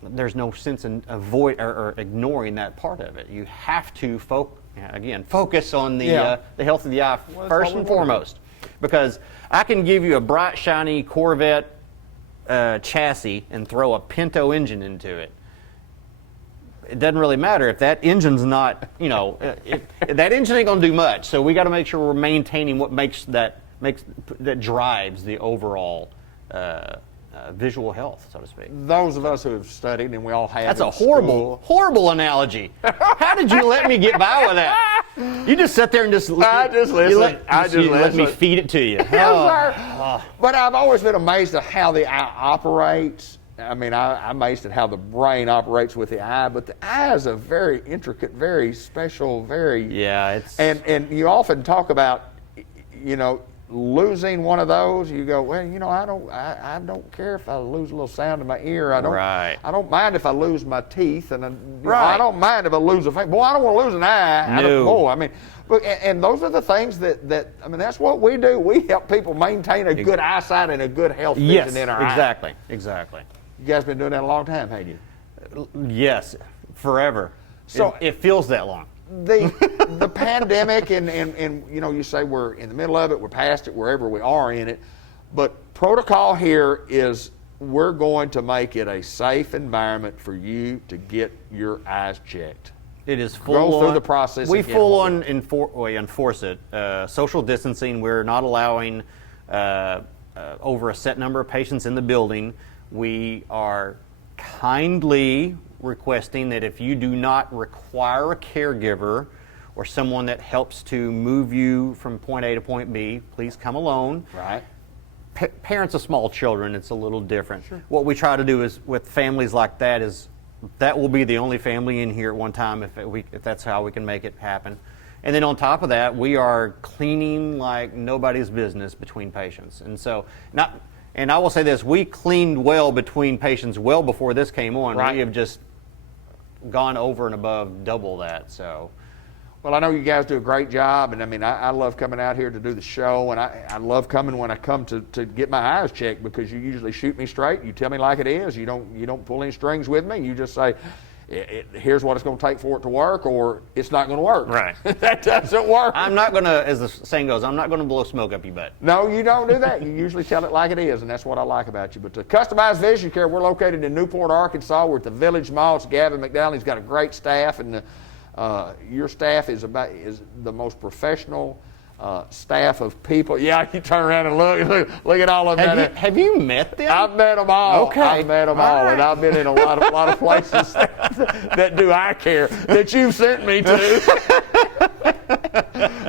There's no sense in or ignoring that part of it. You have to focus on the health of the eye first and foremost, because I can give you a bright, shiny Corvette chassis and throw a Pinto engine into it. It doesn't really matter if that engine's not, that engine ain't gonna do much. So we got to make sure we're maintaining what that drives the overall visual health, so to speak. Those of us who have studied, and we all have. That's a horrible analogy. How did you let me get by with that? You just sit there and I just listen. Let me feed it to you. Yes, sir. But I've always been amazed at how the eye operates. I mean, I'm amazed at how the brain operates with the eye, but the eye is a very intricate, very special, it's and you often talk about, losing one of those. You go, well, I don't care if I lose a little sound in my ear. I don't mind if I lose my teeth, and I don't mind if I lose a finger. Boy, I don't want to lose an eye. No. And those are the things that that's what we do. We help people maintain a good eyesight and a good health vision in our eye. Exactly. You guys been doing that a long time, haven't you? Yes, forever. So it feels that long. The pandemic and you say we're in the middle of it, we're past it, wherever we are in it, but protocol here is we're going to make it a safe environment for you to get your eyes checked. It is go through the process. We full on enforce it. Social distancing. We're not allowing over a set number of patients in the building. We are kindly requesting that if you do not require a caregiver or someone that helps to move you from point A to point B, please come alone. Right. Parents of small children, it's a little different. Sure. What we try to do is with families like that is that will be the only family in here at one time if that's how we can make it happen. And then on top of that, we are cleaning like nobody's business between patients. And I will say this, we cleaned well between patients well before this came on. Right. We have just gone over and above double that. So, well, I know you guys do a great job, and I love coming out here to do the show, and I love coming when I come to get my eyes checked, because you usually shoot me straight. You tell me like it is. You don't pull any strings with me. You just say, here's what it's going to take for it to work, or it's not going to work. Right. That doesn't work. I'm not going to, as the saying goes, I'm not going to blow smoke up your butt. No, you don't do that. You usually tell it like it is, and that's what I like about you. But to Customized Vision Care, we're located in Newport, Arkansas. We're at the Village Mall. It's Gavin McDowell. He's got a great staff, and your staff is the most professional staff of people. Yeah, you turn around and look at all of them. Have you met them? I've met them all. Okay. I've met them all, and I've been in a lot of places that do eye care that you've sent me to.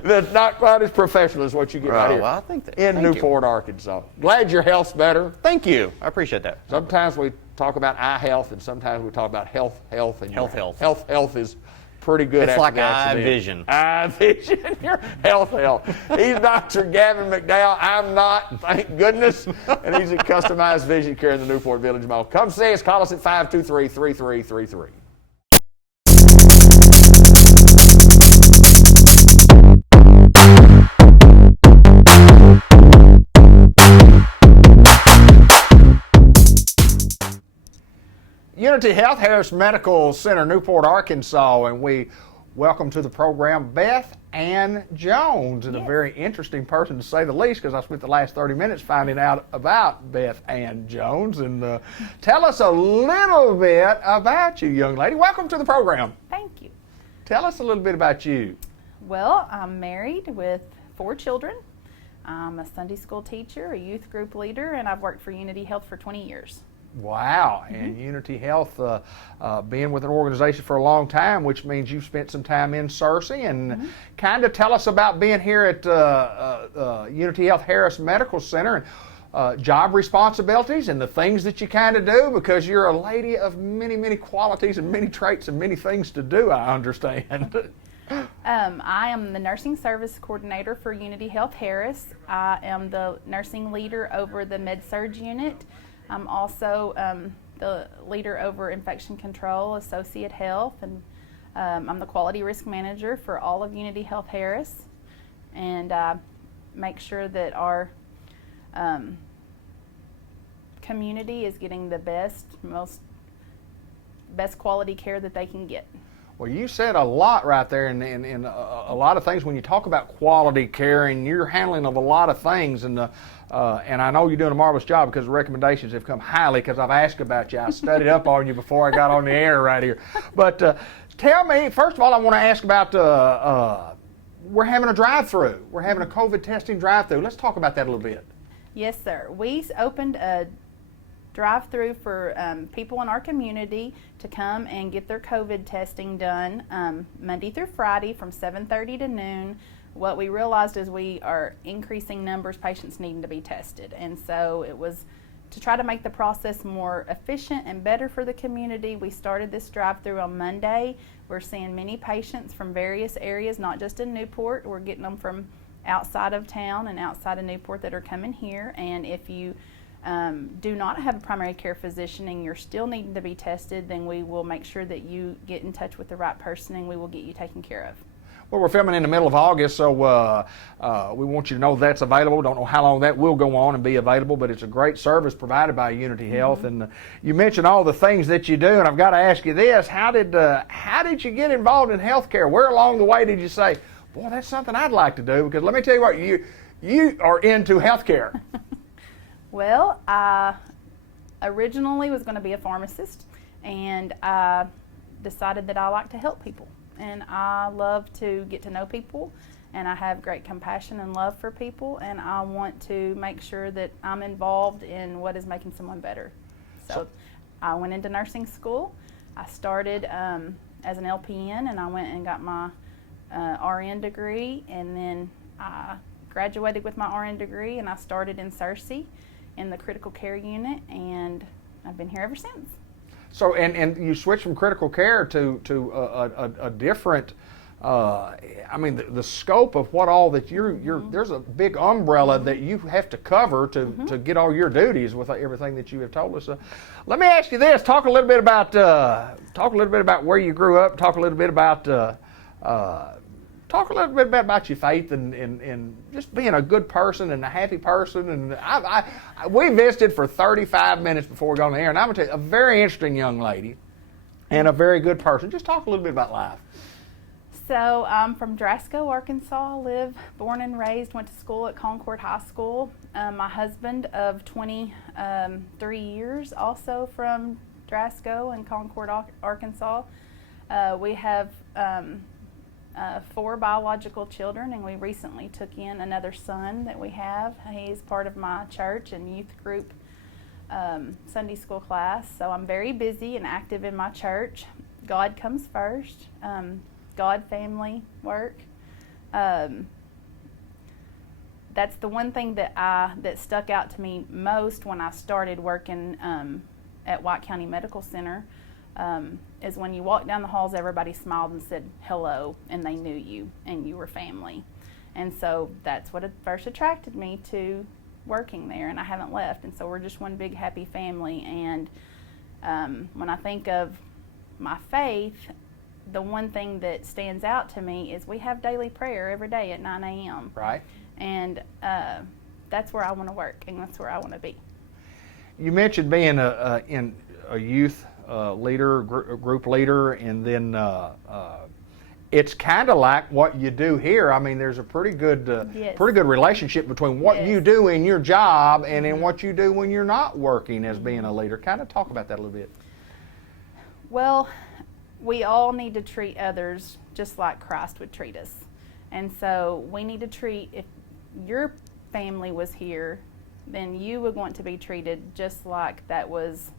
That's not quite as professional as what you get out here. Well, I think that, in Newport, Arkansas. Glad your health's better. Thank you. I appreciate that. Sometimes we talk about eye health, and sometimes we talk about health, and health is pretty good. It's like eye vision. Eye vision. Your health. He's Dr. Gavin McDowell. I'm not, thank goodness. And he's at Customized Vision Care in the Newport Village Mall. Come see us. Call us at 523-3333. Unity Health, Harris Medical Center, Newport, Arkansas, and we welcome to the program Beth Ann Jones, and a very interesting person to say the least, because I spent the last 30 minutes finding out about Beth Ann Jones. And tell us a little bit about you, young lady. Welcome to the program. Thank you. Tell us a little bit about you. Well, I'm married with 4 children. I'm a Sunday school teacher, a youth group leader, and I've worked for Unity Health for 20 years. Wow, and Unity Health, being with an organization for a long time, which means you've spent some time in Searcy, and kind of tell us about being here at Unity Health Harris Medical Center, and job responsibilities and the things that you kind of do, because you're a lady of many, many qualities and many traits and many things to do, I understand. I am the nursing service coordinator for Unity Health Harris. I am the nursing leader over the Med-Surg unit. I'm also the leader over infection control, associate health, and I'm the quality risk manager for all of Unity Health Harris, and make sure that our community is getting the best quality care that they can get. Well, you said a lot right there, and a lot of things when you talk about quality care, and you're handling of a lot of things, and I know you're doing a marvelous job, because the recommendations have come highly, because I've asked about you. I studied up on you before I got on the air right here. But tell me, first of all, I want to ask about, we're having a drive-through. We're having a COVID testing drive-through. Let's talk about that a little bit. Yes, sir. We opened a drive-through for people in our community to come and get their COVID testing done Monday through Friday from 7:30 to noon. What we realized is we are increasing numbers, patients needing to be tested, and so it was to try to make the process more efficient and better for the community. We started this drive-through on Monday. We're seeing many patients from various areas, not just in Newport. We're getting them from outside of town and outside of Newport that are coming here, and if you do not have a primary care physician and you're still needing to be tested, then we will make sure that you get in touch with the right person and we will get you taken care of. Well, we're filming in the middle of August, so we want you to know that's available. Don't know how long that will go on and be available, but it's a great service provided by Unity Health. And you mentioned all the things that you do, and I've got to ask you this: how did you get involved in healthcare? Where along the way did you say, "Boy, that's something I'd like to do"? Because let me tell you what, you are into healthcare. Well, I originally was going to be a pharmacist, and I decided that I like to help people, and I love to get to know people, and I have great compassion and love for people, and I want to make sure that I'm involved in what is making someone better. So I went into nursing school. I started as an LPN, and I went and got my RN degree, and then I graduated with my RN degree, and I started in Searcy in the critical care unit, and I've been here ever since. So, and you switched from critical care to a different, I mean, the scope of what all that there's a big umbrella that you have to cover to get all your duties with everything that you have told us. Let me ask you this: talk a little bit about where you grew up. Talk a little bit about about your faith and just being a good person and a happy person. And we visited for 35 minutes before we got on the air, and I'm going to tell you, a very interesting young lady and a very good person. Just talk a little bit about life. So I'm from Drasco, Arkansas. Born and raised, went to school at Concord High School. My husband of 23 years, also from Drasco and Concord, Arkansas. We have 4 biological children, and we recently took in another son that we have. He's part of my church and youth group Sunday school class. So I'm very busy and active in my church. God comes first. God, family, work. That's the one thing that stuck out to me most when I started working at White County Medical Center. Is when you walked down the halls, everybody smiled and said hello, and they knew you, and you were family. And so that's what first attracted me to working there, and I haven't left. And so we're just one big happy family. And when I think of my faith, the one thing that stands out to me is we have daily prayer every day at 9 a.m. Right. And that's where I want to work, and that's where I want to be. You mentioned being in a youth group leader, and then it's kind of like what you do here. I mean, there's a pretty good relationship between what you do in your job and in what you do when you're not working as being a leader. Kind of talk about that a little bit. Well, we all need to treat others just like Christ would treat us. And so we need to treat, if your family was here, then you would want to be treated just like that was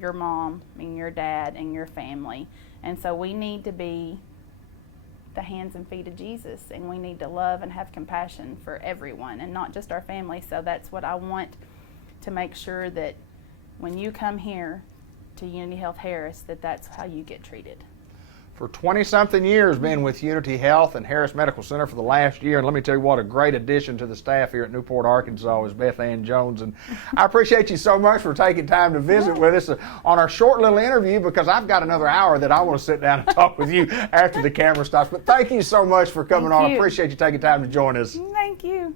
your mom and your dad and your family. And so we need to be the hands and feet of Jesus, and we need to love and have compassion for everyone and not just our family. So that's what I want to make sure, that when you come here to Unity Health Harris, that's how you get treated. For 20-something years, been with Unity Health and Harris Medical Center for the last year, and let me tell you what a great addition to the staff here at Newport, Arkansas is Beth Ann Jones. And I appreciate you so much for taking time to visit with us on our short little interview, because I've got another hour that I want to sit down and talk with you after the camera stops. But thank you so much for coming on. I appreciate you taking time to join us. Thank you.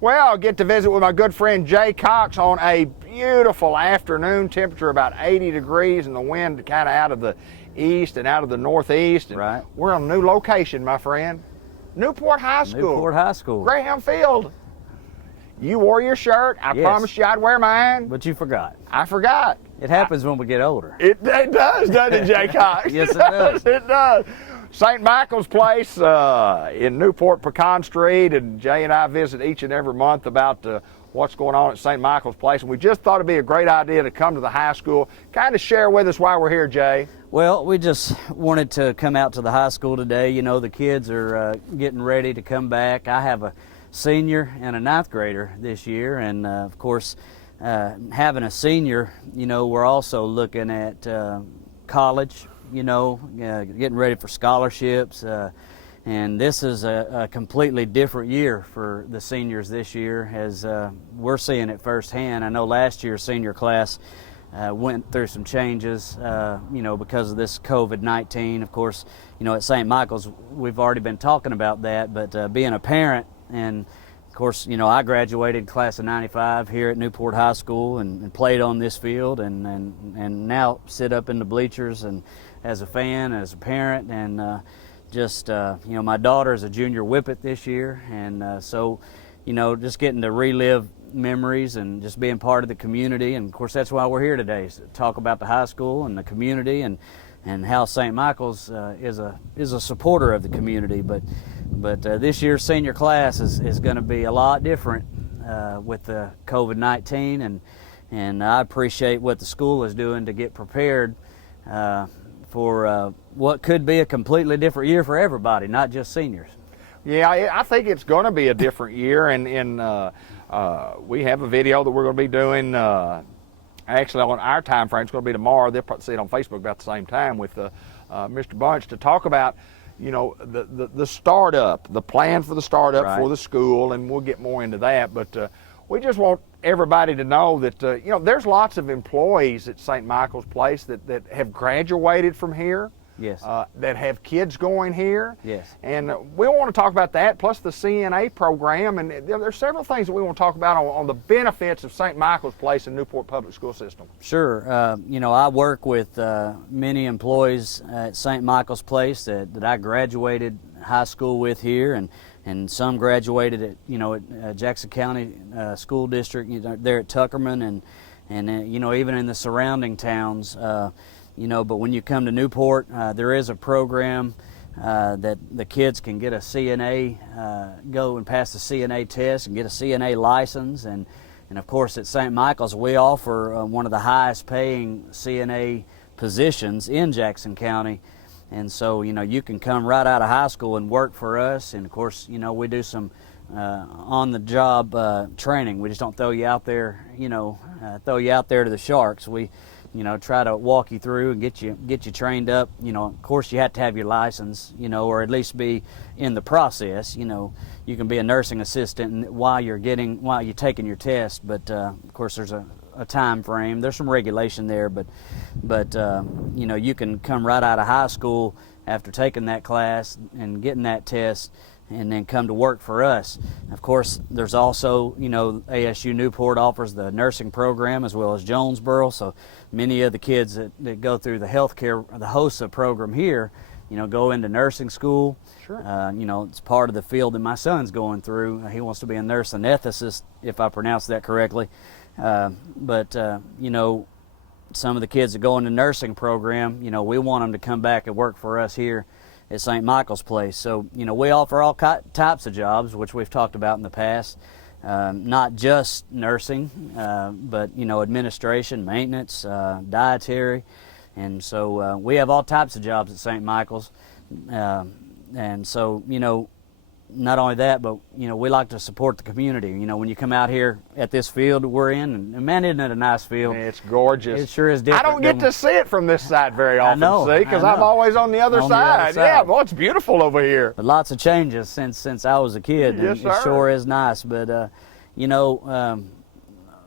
Well, I'll get to visit with my good friend Jay Cox on a beautiful afternoon, temperature about 80 degrees and the wind kind of out of the east and out of the northeast. And right. We're on a new location, my friend. Newport High School. Newport High School. Graham Field. You wore your shirt. I promised you I'd wear mine. But you forgot. I forgot. It happens when we get older. It does, doesn't it, Jay Cox? Yes, it does. It does. St. Michael's Place in Newport, Pecan Street, and Jay and I visit each and every month about what's going on at St. Michael's Place. And we just thought it'd be a great idea to come to the high school, kind of share with us why we're here, Jay. Well, we just wanted to come out to the high school today. You know, the kids are getting ready to come back. I have a senior and a ninth grader this year, and of course, having a senior, you know, we're also looking at college, you know, getting ready for scholarships, and this is a completely different year for the seniors this year, as we're seeing it firsthand. I know last year's senior class went through some changes, you know, because of this COVID-19. Of course, you know, at St. Michael's, we've already been talking about that, but being a parent, and of course, you know, I graduated class of '95 here at Newport High School and played on this field, and now sit up in the bleachers and as a fan, as a parent, and just, you know, my daughter is a junior whippet this year, and so, you know, just getting to relive memories and just being part of the community. And of course, that's why we're here today, is to talk about the high school and the community, and how St. Michael's is a supporter of the community. But this year's senior class is going to be a lot different with the COVID-19, and I appreciate what the school is doing to get prepared for what could be a completely different year for everybody, not just seniors. Yeah, I think it's going to be a different year, and we have a video that we're going to be doing actually on our time frame. It's going to be tomorrow. They'll probably see it on Facebook about the same time with Mr. Bunch, to talk about, you know, the startup, the plan for the startup for the school, and we'll get more into that. But we just want everybody to know that, you know, there's lots of employees at St. Michael's Place that have graduated from here. Yes. That have kids going here. Yes. And we want to talk about that, plus the CNA program, and there's several things that we want to talk about on the benefits of St. Michael's Place and Newport Public School System. Sure. You know, I work with many employees at St. Michael's Place that I graduated high school with here, and some graduated at, you know, at Jackson County School District, you know, there at Tuckerman, and you know, even in the surrounding towns. You know, but when you come to Newport, there is a program that the kids can get a CNA, go and pass the CNA test and get a CNA license. And of course, at St. Michael's, we offer one of the highest paying CNA positions in Jackson County. And so, you know, you can come right out of high school and work for us. And of course, you know, we do some on-the-job training. We just don't throw you out there, you know, throw you out there to the sharks. We, you know, try to walk you through and get you trained up. You know, of course, you have to have your license, you know, or at least be in the process. You know, you can be a nursing assistant while you're taking your test, but of course, there's a a time frame. There's some regulation there, but you know, you can come right out of high school after taking that class and getting that test and then come to work for us. Of course, there's also, you know, ASU Newport offers the nursing program as well as Jonesboro, so many of the kids that go through the healthcare, the HOSA program here, you know, go into nursing school. Sure. You know, it's part of the field that my son's going through. He wants to be a nurse anesthetist, if I pronounce that correctly. You know, some of the kids that go in the nursing program, you know, we want them to come back and work for us here at St. Michael's Place. So, you know, we offer all types of jobs, which we've talked about in the past. Not just nursing, but, you know, administration, maintenance, dietary. And so we have all types of jobs at St. Michael's. And so, you know, not only that, but, you know, we like to support the community. You know, when you come out here at this field we're in, and man, isn't it a nice field? It's gorgeous. It sure is different. I don't get to see it from this side very often, see, because I I'm know. always on the other side. Yeah, well, it's beautiful over here. But lots of changes since I was a kid. Yes, and sir. It sure is nice. But, you know,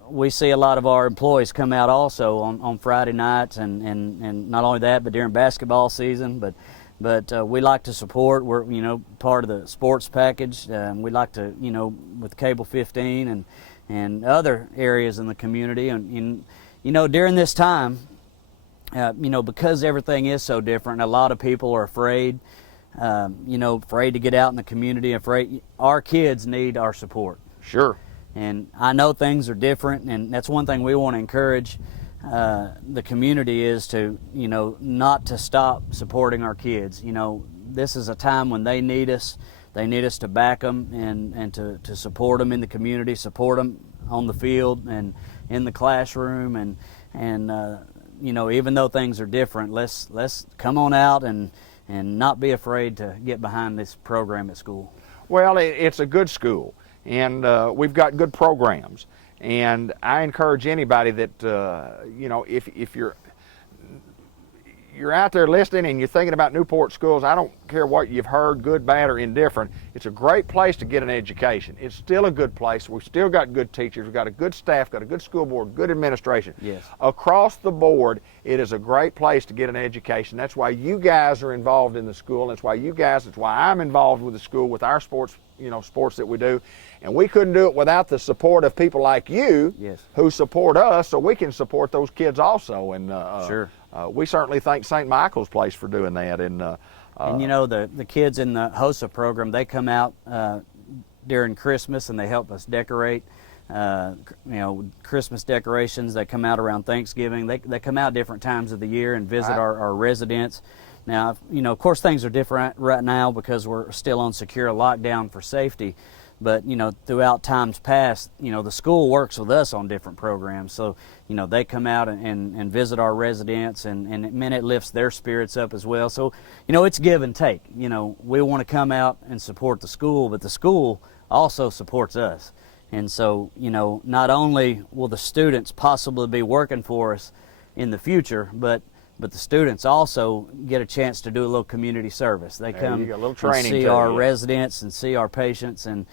we see a lot of our employees come out also on Friday nights, and not only that, but during basketball season. But we like to support. We're, you know, part of the sports package. We like to, you know, with Cable 15 and other areas in the community. And you know, during this time, you know, because everything is so different, a lot of people are afraid, you know, afraid to get out in the community, afraid. Our kids need our support. Sure. And I know things are different, and that's one thing we want to encourage the community is to, you know, not to stop supporting our kids. You know, this is a time when they need us. They need us to back them and to support them in the community, support them on the field and in the classroom, and you know, even though things are different, let's come on out and not be afraid to get behind this program at school. Well, it's a good school, and we've got good programs. And I encourage anybody that, you know, if you're out there listening and you're thinking about Newport schools, I don't care what you've heard, good, bad, or indifferent, it's a great place to get an education. It's still a good place. We've still got good teachers. We've got a good staff, got a good school board, good administration. Yes. Across the board, it is a great place to get an education. That's why you guys are involved in the school. That's why I'm involved with the school, with our sports, you know, sports that we do. And we couldn't do it without the support of people like you, yes, who support us, so we can support those kids also. And sure. We certainly thank St. Michael's Place for doing that. And you know, the kids in the HOSA program, they come out during Christmas and they help us decorate. You know, Christmas decorations. They come out around Thanksgiving. They come out different times of the year and visit our residents. Now, you know, of course, things are different right now because we're still on secure lockdown for safety. But, you know, throughout times past, you know, the school works with us on different programs. So, you know, they come out and visit our residents, and it lifts their spirits up as well. So, you know, it's give and take. You know, we want to come out and support the school, but the school also supports us. And so, you know, not only will the students possibly be working for us in the future, but the students also get a chance to do a little community service. They come and see our residents and see our patients, and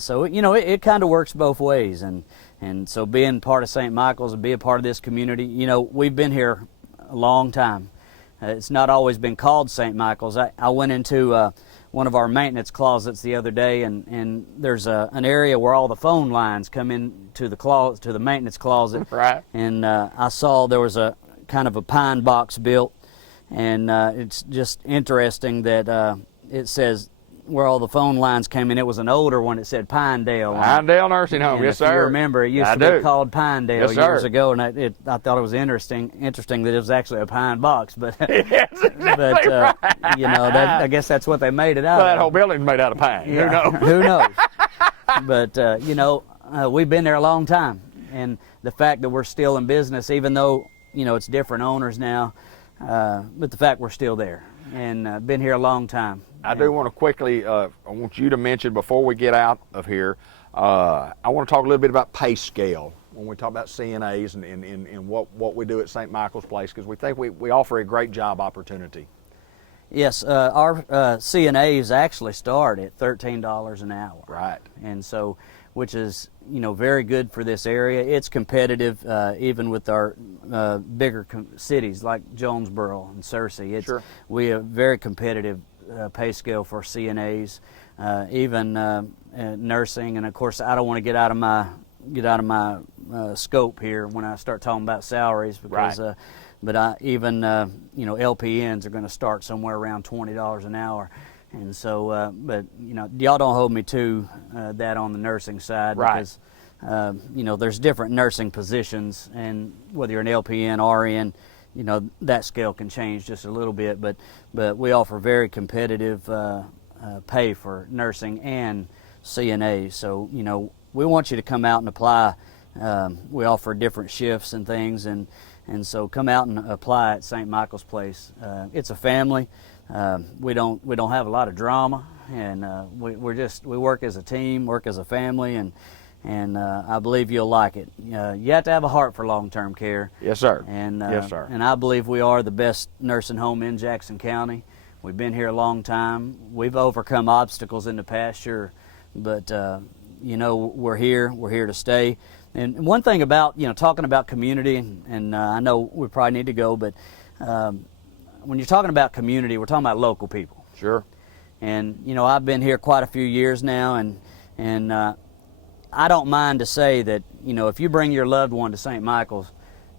so, you know, it kind of works both ways. And so being part of St. Michael's and being part of this community, you know, we've been here a long time. It's not always been called St. Michael's. I went into one of our maintenance closets the other day, and there's an area where all the phone lines come into the maintenance closet. Right. And I saw there was a kind of a pine box built, and it's just interesting that it says where all the phone lines came in. It was an older one that said Pinedale. Pinedale Nursing Home, and yes, if sir. You remember, it used to be called Pinedale years ago, and I thought it was interesting that it was actually a pine box. But yes, exactly right. You know, I guess that's what they made it out well, of. that whole building's made out of pine. Yeah, Who knows? Who knows? But you know, we've been there a long time, and the fact that we're still in business, even though, you know, it's different owners now, but the fact we're still there and been here a long time. I do want to quickly, I want you to mention before we get out of here, I want to talk a little bit about pay scale when we talk about CNAs and what we do at St. Michael's Place, because we think we offer a great job opportunity. Yes, our CNAs actually start at $13 an hour. Right. And so which is very good for this area. It's competitive even with our bigger cities like Jonesboro and Searcy. We have very competitive pay scale for CNAs, even nursing, and of course I don't want to get out of my scope here when I start talking about salaries, because but LPNs are going to start somewhere around $20 an hour. And so, but y'all don't hold me to that on the nursing side, because there's different nursing positions, and whether you're an LPN, RN, that scale can change just a little bit. But we offer very competitive pay for nursing and CNAs. So we want you to come out and apply. We offer different shifts and things, and so come out and apply at St. Michael's Place. It's a family. We don't have a lot of drama, and we work as a team, work as a family, and I believe you'll like it. You have to have a heart for long-term care. Yes, sir. And yes, sir. And I believe we are the best nursing home in Jackson County. We've been here a long time. We've overcome obstacles in the past, sure, but we're here. We're here to stay. And one thing about talking about community, and I know we probably need to go, but when you're talking about community, we're talking about local people. Sure. And I've been here quite a few years now, and I don't mind to say that if you bring your loved one to St. Michael's,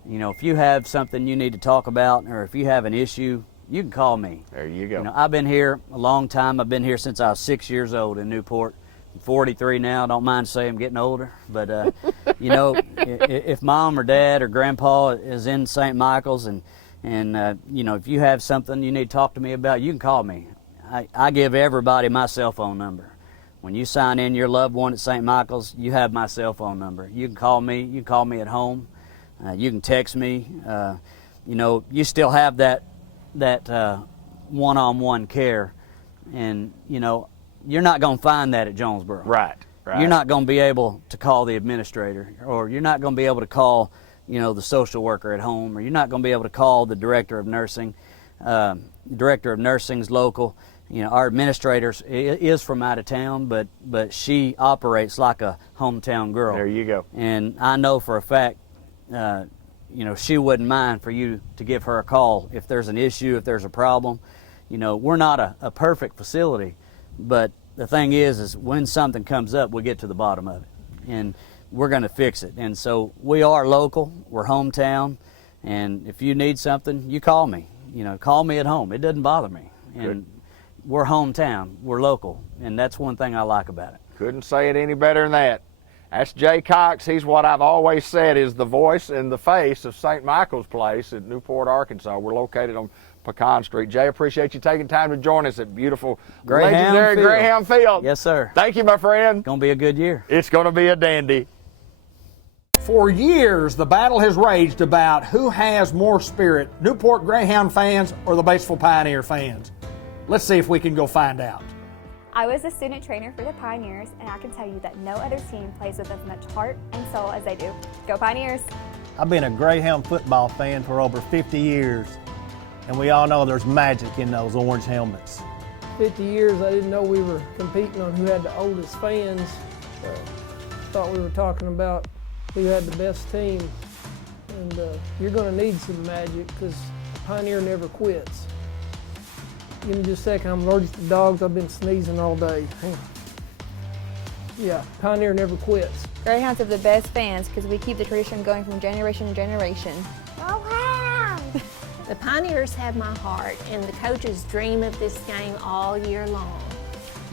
if you have something you need to talk about, or if you have an issue, you can call me. There you go. I've been here a long time. I've been here since I was 6 years old in Newport. I'm 43 now. Don't mind to say I'm getting older, but if mom or dad or grandpa is in St. Michael's, and if you have something you need to talk to me about, you can call me. I give everybody my cell phone number. When you sign in your loved one at St. Michael's, you have my cell phone number. You can call me. You can call me at home. You can text me. You still have that one-on-one care, and you're not going to find that at Jonesboro. Right. You're not going to be able to call the administrator, or you're not going to be able to call the social worker at home, or you're not going to be able to call the director of nursing. Director of nursing's local. Our administrator is from out of town, but she operates like a hometown girl. There you go. And I know for a fact, she wouldn't mind for you to give her a call if there's an issue, if there's a problem. We're not a perfect facility, but the thing is when something comes up, we get to the bottom of it, and we're going to fix it. And so we are local, we're hometown, and if you need something, you call me. Call me at home. It doesn't bother me. And Good. We're hometown, we're local, and that's one thing I like about it. Couldn't say it any better than that. That's Jay Cox. He's what I've always said is the voice and the face of St. Michael's Place at Newport, Arkansas. We're located on Pecan Street. Jay, appreciate you taking time to join us at beautiful, legendary Greyhound Field. Yes, sir. Thank you, my friend. It's going to be a good year. It's going to be a dandy. For years, the battle has raged about who has more spirit, Newport Greyhound fans or the Batesville Pioneer fans. Let's see if we can go find out. I was a student trainer for the Pioneers, and I can tell you that no other team plays with as much heart and soul as they do. Go Pioneers! I've been a Greyhound football fan for over 50 years, and we all know there's magic in those orange helmets. 50 years, I didn't know we were competing on who had the oldest fans. Thought we were talking about who had the best team. And you're going to need some magic, because Pioneer never quits. Give me just a second. I'm allergic to dogs. I've been sneezing all day. Hang on. Yeah, Pioneer never quits. Greyhounds have the best fans because we keep the tradition going from generation to generation. The Pioneers have my heart, and the coaches dream of this game all year long.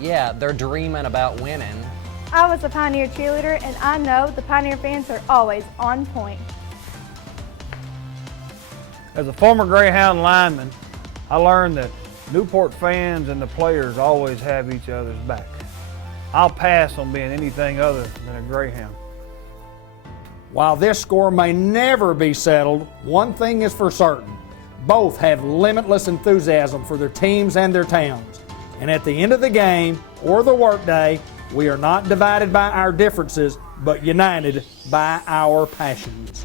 Yeah, they're dreaming about winning. I was a Pioneer cheerleader, and I know the Pioneer fans are always on point. As a former Greyhound lineman, I learned that Newport fans and the players always have each other's back. I'll pass on being anything other than a Greyhound. While this score may never be settled, one thing is for certain. Both have limitless enthusiasm for their teams and their towns. And at the end of the game or the workday, we are not divided by our differences, but united by our passions.